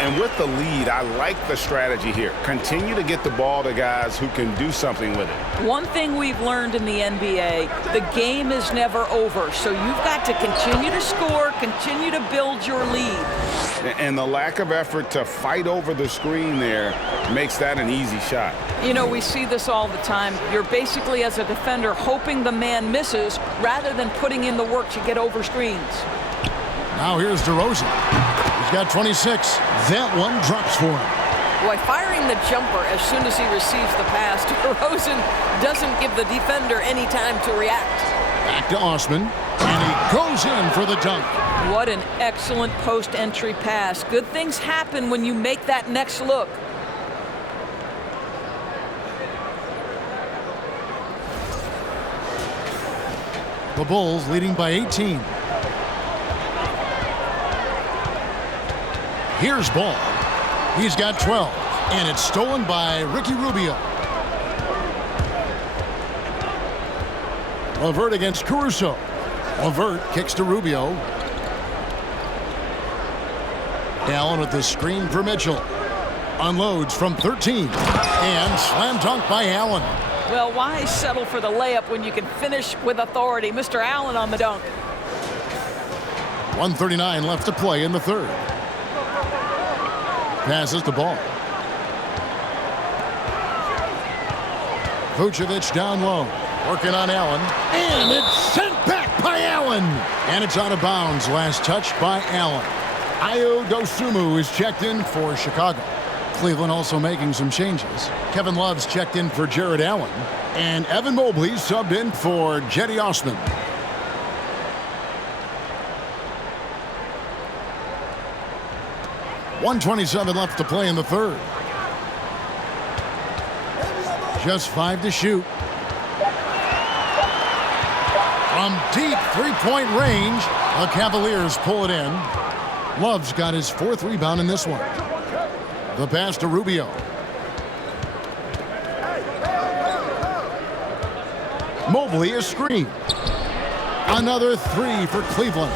And with the lead, I like the strategy here. Continue to get the ball to guys who can do something with it. One thing we've learned in the NBA, the game is never over. So you've got to continue to score, continue to build your lead. And the lack of effort to fight over the screen there makes that an easy shot. You know, we see this all the time. You're basically, as a defender, hoping the man misses rather than putting in the work to get over screens. Now here's DeRozan. He's got 26. That one drops for him. Boy, firing the jumper as soon as he receives the pass to DeRozan doesn't give the defender any time to react. Back to Osman, and he goes in for the dunk. What an excellent post-entry pass. Good things happen when you make that next look. The Bulls leading by 18. Here's Ball. He's got 12, and it's stolen by Ricky Rubio. LeVert against Caruso. LeVert kicks to Rubio. Allen with the screen for Mitchell. Unloads from 13. And slam dunk by Allen. Well, why settle for the layup when you can finish with authority? Mr. Allen on the dunk. 1:39 left to play in the third. Passes the ball. Vucevic down low. Working on Allen. And it's sent back by Allen. And it's out of bounds. Last touch by Allen. Ayo Dosunmu is checked in for Chicago. Cleveland also making some changes. Kevin Love's checked in for Jared Allen. And Evan Mobley subbed in for Jetty Osman. .127 left to play in the third. Just 5 to shoot. From deep three-point range, the Cavaliers pull it in. Love's got his 4th rebound in this one. The pass to Rubio. Mobley a screen. Another 3 for Cleveland.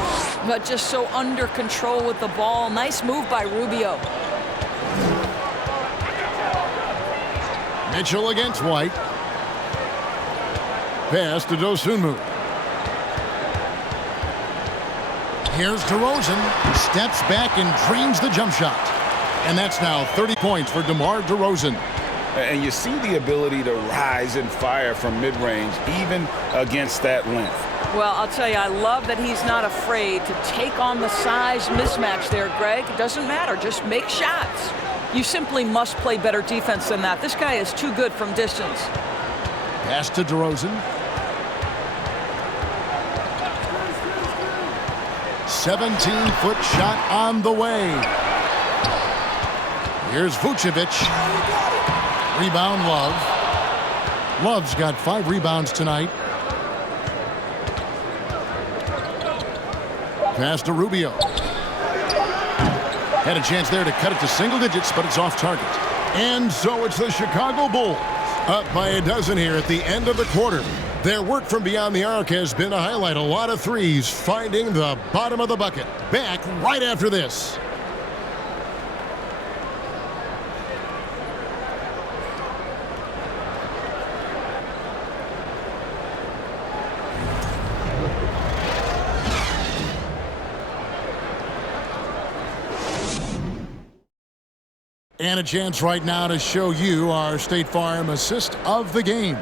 But just so under control with the ball. Nice move by Rubio. Mitchell against White. Pass to Dosunmu. Here's Derozan. Steps back and dreams the jump shot. And that's now 30 points for DeMar DeRozan. And you see the ability to rise and fire from mid-range, even against that length. Well, I'll tell you, I love that he's not afraid to take on the size mismatch there, Greg. It doesn't matter. Just make shots. You simply must play better defense than that. This guy is too good from distance. Pass to DeRozan. 17-foot shot on the way. Here's Vucevic. Rebound, Love. Love's got 5 rebounds tonight. Pass to Rubio. Had a chance there to cut it to single digits, but it's off target. And so it's the Chicago Bulls up by a dozen here at the end of the quarter. Their work from beyond the arc has been to highlight a lot of threes, finding the bottom of the bucket. Back right after this. And a chance right now to show you our State Farm assist of the game.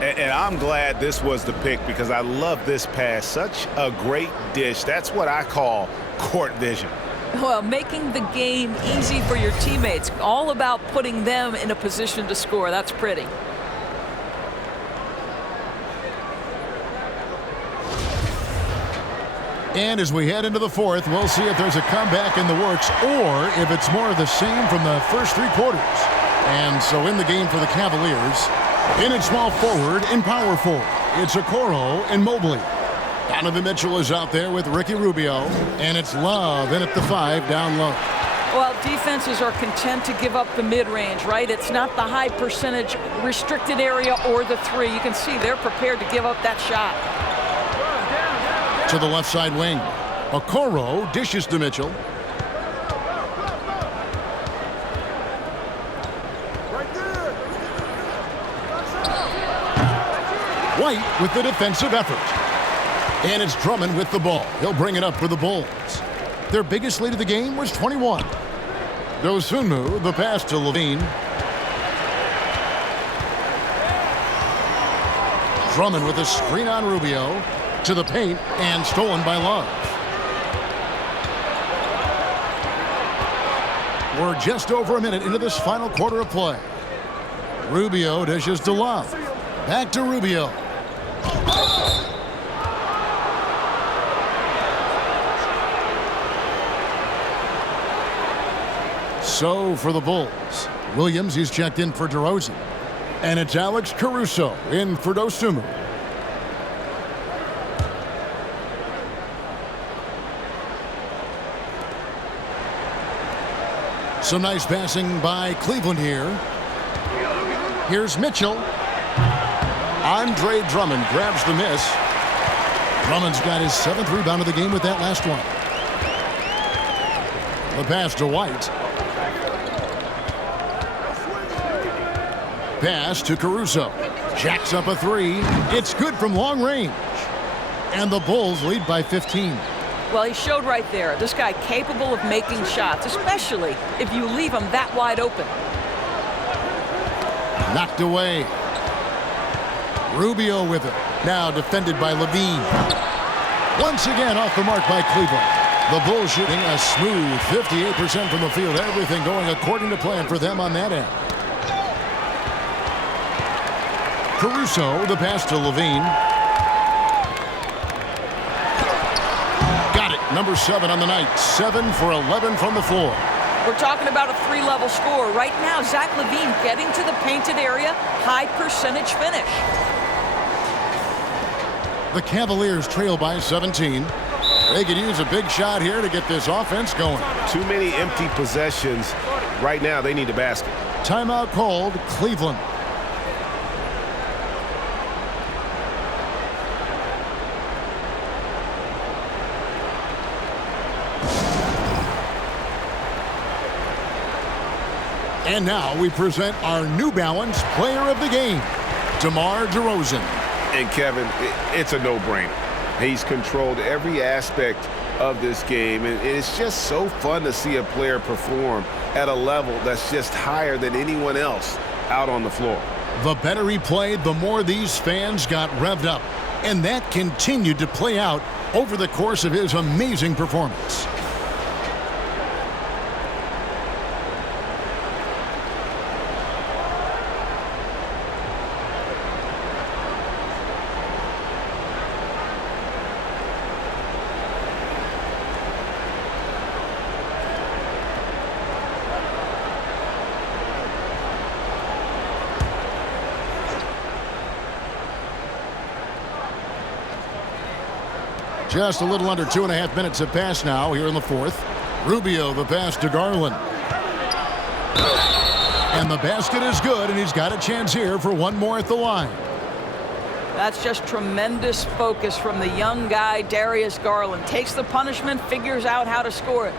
And I'm glad this was the pick because I love this pass. Such a great dish. That's what I call court vision. Well, making the game easy for your teammates. All about putting them in a position to score. That's pretty. And as we head into the fourth, we'll see if there's a comeback in the works or if it's more of the same from the first 3 quarters. And so in the game for the Cavaliers, in at small forward, in power forward, it's Okoro and Mobley. Donovan Mitchell is out there with Ricky Rubio, and it's Love in at the 5 down low. Well, defenses are content to give up the mid-range, right? It's not the high percentage restricted area or the 3. You can see they're prepared to give up that shot. To the left side wing. Okoro dishes to Mitchell. White with the defensive effort. And it's Drummond with the ball. He'll bring it up for the Bulls. Their biggest lead of the game was 21. Dosunmu, the pass to Levine. Drummond with a screen on Rubio. To the paint and stolen by Love. We're just over a minute into this final quarter of play. Rubio dishes to Love. Back to Rubio. So for the Bulls, Williams, he's checked in for DeRozan. And it's Alex Caruso in for Dosunmu. Some nice passing by Cleveland here. Here's Mitchell. Andre Drummond grabs the miss. Drummond's got his 7th rebound of the game with that last one. The pass to White. Pass to Caruso. Jacks up a 3. It's good from long range. And the Bulls lead by 15. Well, he showed right there. This guy capable of making shots, especially if you leave him that wide open. Knocked away. Rubio with it. Now defended by Levine. Once again off the mark by Cleveland. The Bulls shooting a smooth 58% from the field. Everything going according to plan for them on that end. Caruso, the pass to Levine. Got it. Number 7 on the night. 7 for 11 from the floor. We're talking about a 3-level score. Right now, Zach LaVine getting to the painted area. High percentage finish. The Cavaliers trail by 17. They could use a big shot here to get this offense going. Too many empty possessions. Right now, they need a basket. Timeout called, Cleveland. And now we present our New Balance Player of the Game, DeMar DeRozan. And Kevin, it's a no-brainer. He's controlled every aspect of this game, and it's just so fun to see a player perform at a level that's just higher than anyone else out on the floor. The better he played, the more these fans got revved up, and that continued to play out over the course of his amazing performance. Just a little under 2.5 minutes have passed now here in the fourth. Rubio, the pass to Garland. And the basket is good, and he's got a chance here for one more at the line. That's just tremendous focus from the young guy, Darius Garland. Takes the punishment, figures out how to score it.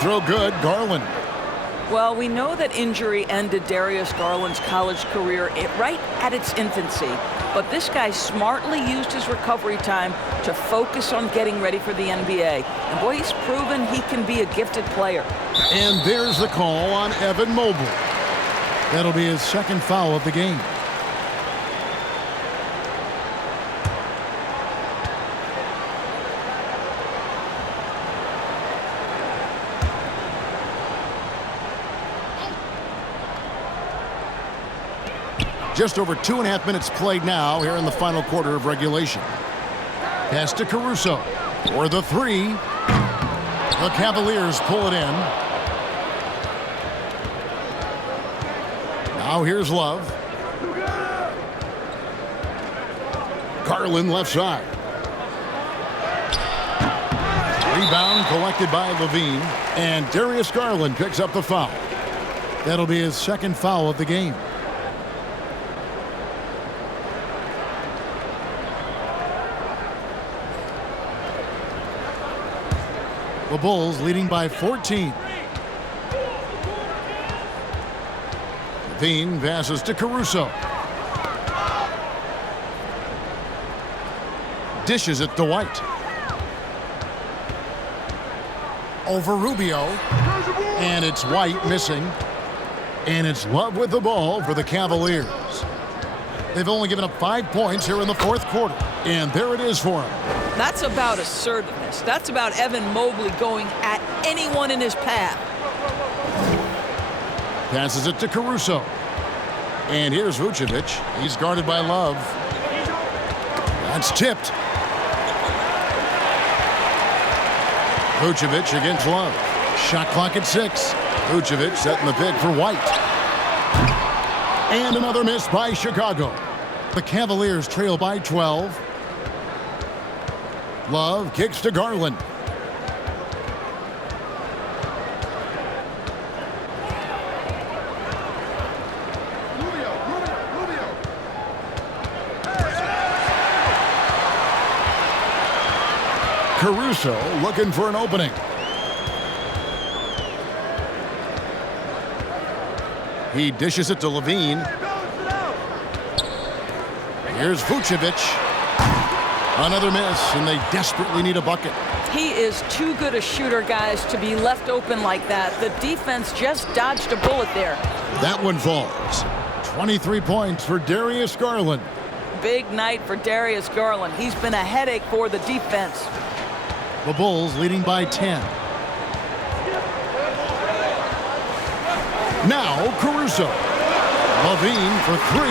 Throw good, Garland. Well, we know that injury ended Darius Garland's college career right at its infancy. But this guy smartly used his recovery time to focus on getting ready for the NBA. And boy, he's proven he can be a gifted player. And there's the call on Evan Mobley. That'll be his second foul of the game. Just over 2.5 minutes played now here in the final quarter of regulation. Pass to Caruso for the three. The Cavaliers pull it in. Now here's Love. Garland left side. Rebound collected by Levine. And Darius Garland picks up the foul. That'll be his second foul of the game. The Bulls leading by 14. Levine passes to Caruso. Dishes it to White. Over Rubio. And it's White missing. And it's Love with the ball for the Cavaliers. They've only given up 5 points here in the fourth quarter. And there it is for them. That's about assertiveness. That's about Evan Mobley going at anyone in his path. Passes it to Caruso. And here's Vucevic. He's guarded by Love. That's tipped. Vucevic against Love. Shot clock at 6. Vucevic setting the pick for White. And another miss by Chicago. The Cavaliers trail by 12. Love kicks to Garland. Caruso looking for an opening. He dishes it to Levine. Here's Vucevic. Another miss, and they desperately need a bucket. He is too good a shooter, guys, to be left open like that. The defense just dodged a bullet there. That one falls. 23 points for Darius Garland. Big night for Darius Garland. He's been a headache for the defense. The Bulls leading by 10. Now Caruso. Levine for 3.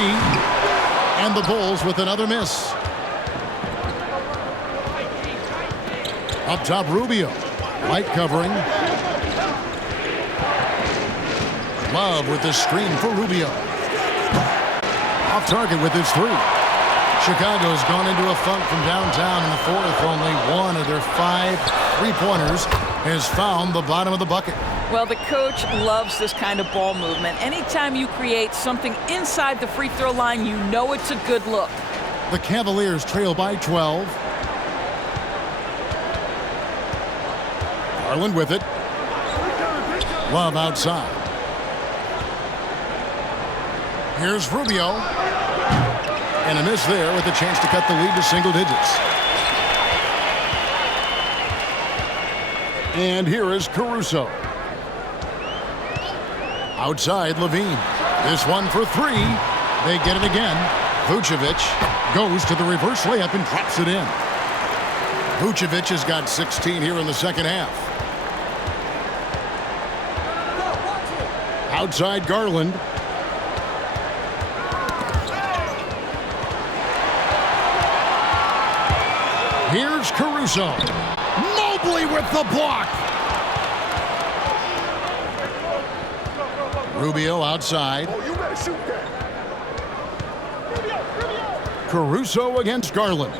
And the Bulls with another miss. Up top, Rubio. Light covering. Love with the screen for Rubio. Off target with his 3. Chicago's gone into a funk from downtown in the fourth. Only one of their 5 3-pointers has found the bottom of the bucket. Well, the coach loves this kind of ball movement. Anytime you create something inside the free throw line, you know it's a good look. The Cavaliers trail by 12. Garland with it. Love outside. Here's Rubio. And a miss there with a chance to cut the lead to single digits. And here is Caruso. Outside, Levine. This one for 3. They get it again. Vucevic goes to the reverse layup and drops it in. Vucevic has got 16 here in the second half. Outside, Garland. Here's Caruso. Mobley with the block. Rubio outside. Oh, you better shoot that. Caruso against Garland.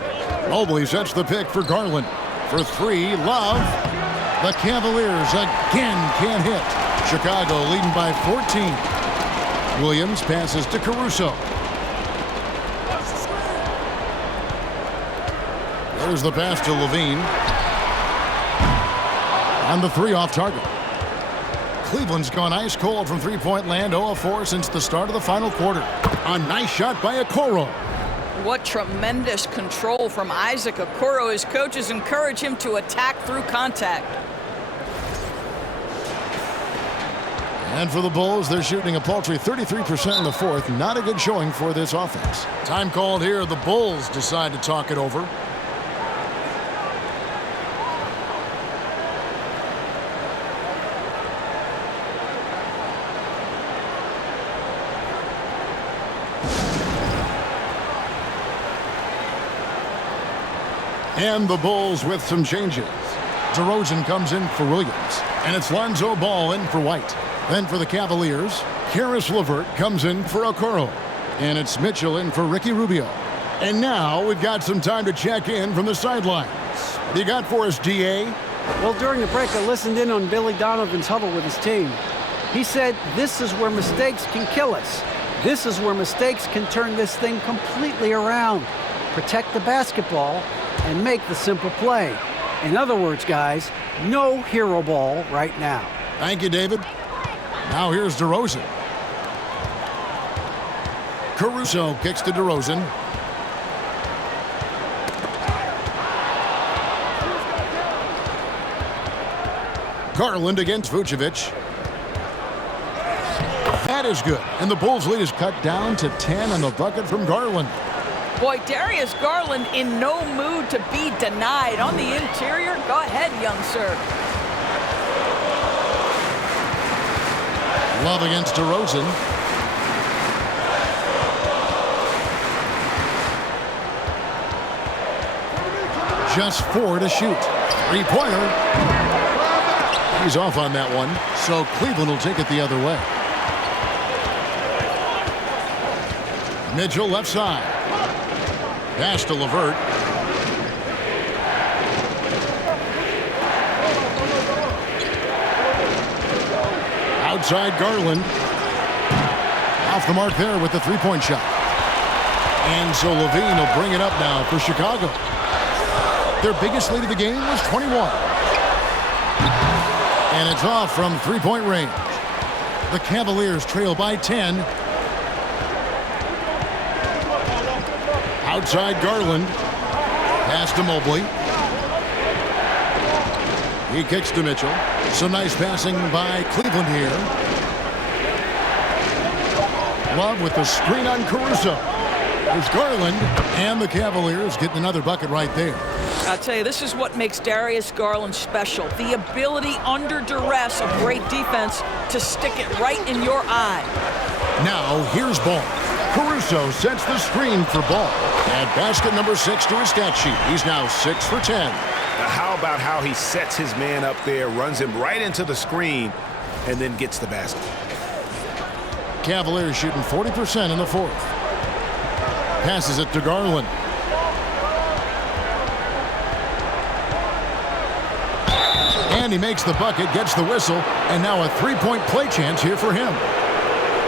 Mobley sets the pick for Garland. For 3, Love. The Cavaliers again can't hit. Chicago leading by 14. Williams passes to Caruso. There's the pass to Levine. And the 3 off target. Cleveland's gone ice cold from three-point land, 0 of 4 since the start of the final quarter. A nice shot by Okoro. What tremendous control from Isaac Okoro. His coaches encourage him to attack through contact. And for the Bulls, they're shooting a paltry 33% in the fourth. Not a good showing for this offense. Time called here. The Bulls decide to talk it over. And the Bulls with some changes. Derozan comes in for Williams. And it's Lonzo Ball in for White. Then for the Cavaliers, Karis LeVert comes in for Okoro. And it's Mitchell in for Ricky Rubio. And now we've got some time to check in from the sidelines. What do you got for us, DA? Well, during the break, I listened in on Billy Donovan's huddle with his team. He said, this is where mistakes can kill us. This is where mistakes can turn this thing completely around. Protect the basketball and make the simple play. In other words, guys, no hero ball right now. Thank you, David. Now here's Derozan. Caruso kicks to Derozan. Garland against Vucevic. That is good. And the Bulls' lead is cut down to 10 on the bucket from Garland. Boy, Darius Garland in no mood to be denied. On the interior, go ahead, young sir. Love against Derozan. Just 4 to shoot. 3-pointer. He's off on that one, so Cleveland will take it the other way. Mitchell left side. Pass to LeVert. Outside Garland. Off the mark there with the 3-point shot. And so Levine will bring it up now for Chicago. Their biggest lead of the game was 21. And it's off from three-point range. The Cavaliers trail by 10. Outside Garland. Pass to Mobley. He kicks to Mitchell. Some nice passing by Cleveland here. Love with the screen on Caruso. There's Garland, and the Cavaliers getting another bucket right there. I'll tell you, this is what makes Darius Garland special. The ability under duress of great defense to stick it right in your eye. Now, here's Ball. Caruso sets the screen for Ball. Add basket number 6 to his stat sheet. He's now 6 for 10. How about how he sets his man up there, runs him right into the screen, and then gets the basket. Cavaliers shooting 40% in the fourth. Passes it to Garland. And he makes the bucket, gets the whistle, and now a three-point play chance here for him.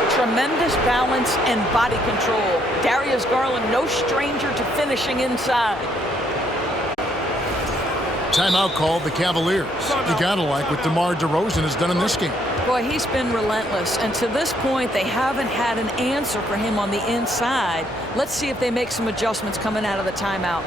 Tremendous balance and body control. Darius Garland, no stranger to finishing inside. Timeout called the Cavaliers. You gotta like what Derozan has done in this game. Boy, he's been relentless, and to this point, they haven't had an answer for him on the inside. Let's see if they make some adjustments coming out of the timeout.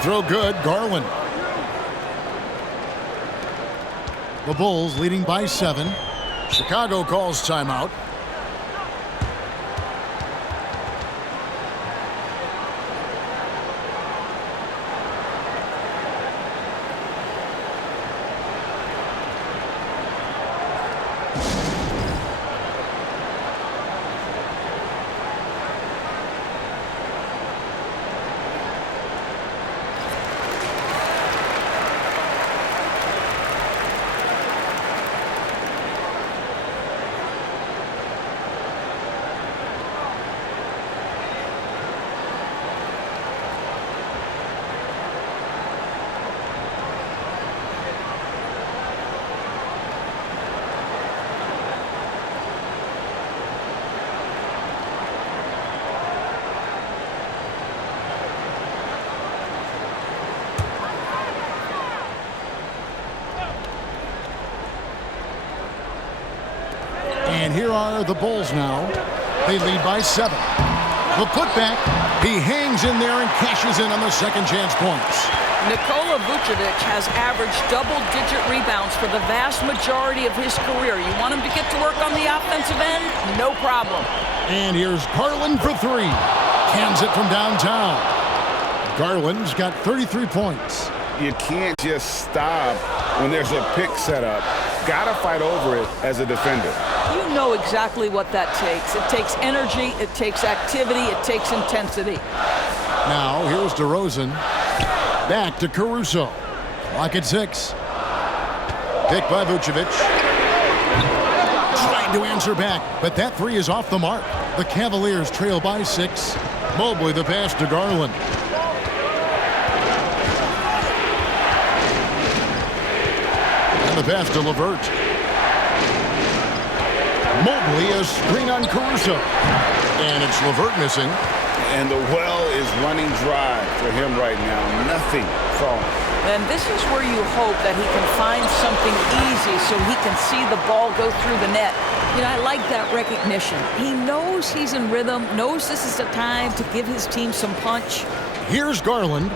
Throw good, Garland. The Bulls leading by 7. Chicago calls timeout. And here are the Bulls now. They lead by 7. The putback. He hangs in there and cashes in on the second chance points. Nikola Vucevic has averaged double-digit rebounds for the vast majority of his career. You want him to get to work on the offensive end? No problem. And here's Garland for 3. Cans it from downtown. Garland's got 33 points. You can't just stop when there's a pick set up. Gotta fight over it as a defender. You know exactly what that takes. It takes energy, it takes activity, it takes intensity. Now, here's Derozan. Back to Caruso. Clock at 6. Pick by Vucevic. Trying to answer back, but that 3 is off the mark. The Cavaliers trail by 6. Mobley the pass to Garland. And the pass to LeVert. Mobley a screen on Caruso. And it's LeVert missing. And the well is running dry for him right now. Nothing falling. And this is where you hope that he can find something easy so he can see the ball go through the net. You know, I like that recognition. He knows he's in rhythm, knows this is the time to give his team some punch. Here's Garland.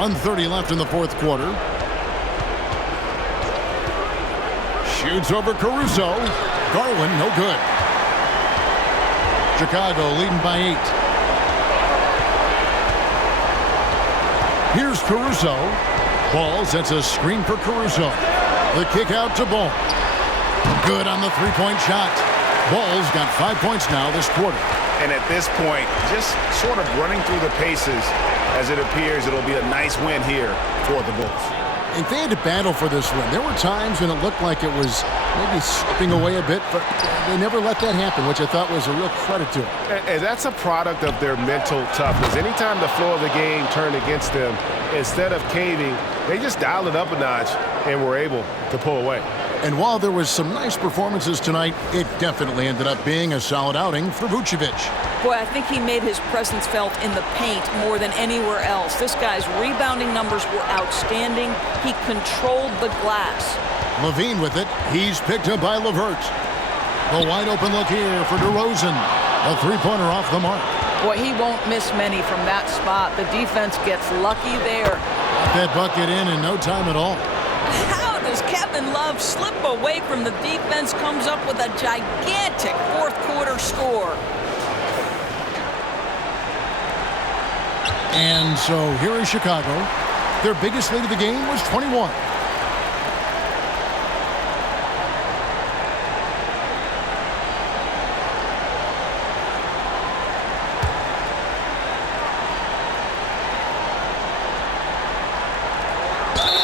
1:30 left in the fourth quarter. Shoots over Caruso. Garland, no good. Chicago leading by 8. Caruso. Ball sets a screen for Caruso. The kick out to Ball. Good on the three-point shot. Ball's got 5 points now this quarter. And at this point, just sort of running through the paces as it appears it'll be a nice win here for the Bulls. And they had to battle for this win. There were times when it looked like it was maybe slipping away a bit, but they never let that happen, which I thought was a real credit to them. And that's a product of their mental toughness. Anytime the flow of the game turned against them, instead of caving, they just dialed it up a notch and were able to pull away. And while there was some nice performances tonight, it definitely ended up being a solid outing for Vucevic. Boy, I think he made his presence felt in the paint more than anywhere else. This guy's rebounding numbers were outstanding. He controlled the glass. Levine with it. He's picked up by LeVert. The wide open look here for Derozan. A three-pointer off the mark. Boy, he won't miss many from that spot. The defense gets lucky there. Got that bucket in no time at all. How does Kevin Love slip away from the defense, comes up with a gigantic fourth-quarter score? And so here is Chicago. Their biggest lead of the game was 21.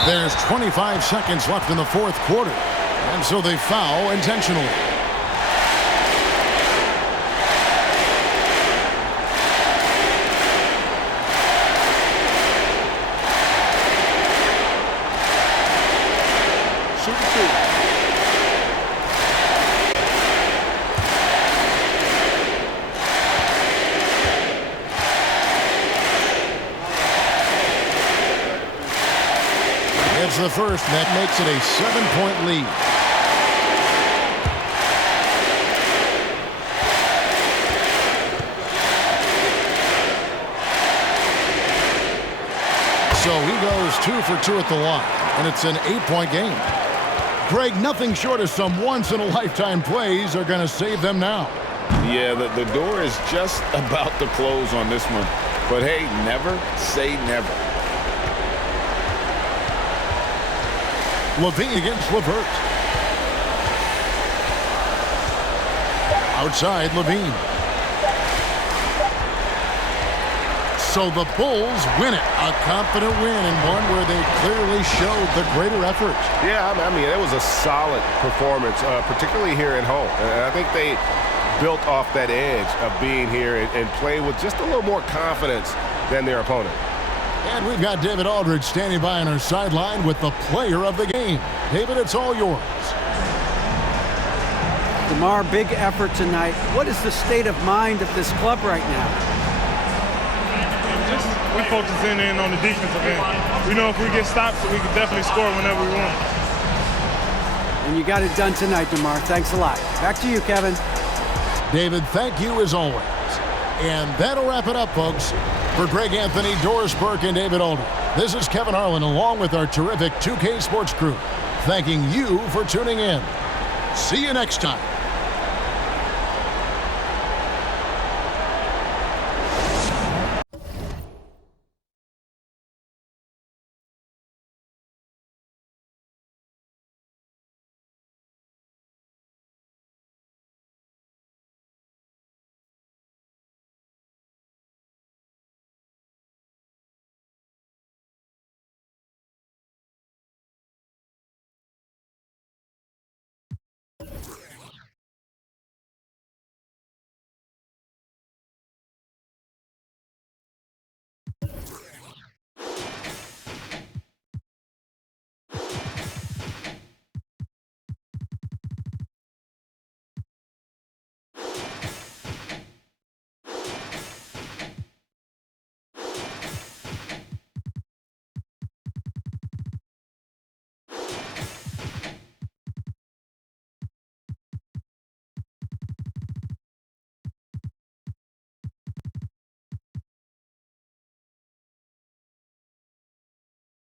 There's 25 seconds left in the fourth quarter, and so they foul intentionally. Shooting two. It's the first, and that makes it a 7-point lead. So he goes 2 for 2 at the line, and it's an 8-point game. Greg, nothing short of some once-in-a-lifetime plays are going to save them now. Yeah, the door is just about to close on this one. But hey, never say never. Levine against LeVert. Outside, Levine. So the Bulls win it. A confident win, and one where they clearly showed the greater effort. Yeah, I mean, it was a solid performance, particularly here at home. And I think they built off that edge of being here and play with just a little more confidence than their opponent. And we've got David Aldridge standing by on our sideline with the player of the game. David, it's all yours. DeMar, big effort tonight. What is the state of mind of this club right now? We focus in on the defensive end. We know if we get stopped, we can definitely score whenever we want. And you got it done tonight, DeMar. Thanks a lot. Back to you, Kevin. David, thank you as always. And that'll wrap it up, folks. For Greg Anthony, Doris Burke, and David Aldridge, this is Kevin Harlan along with our terrific 2K Sports crew, thanking you for tuning in. See you next time.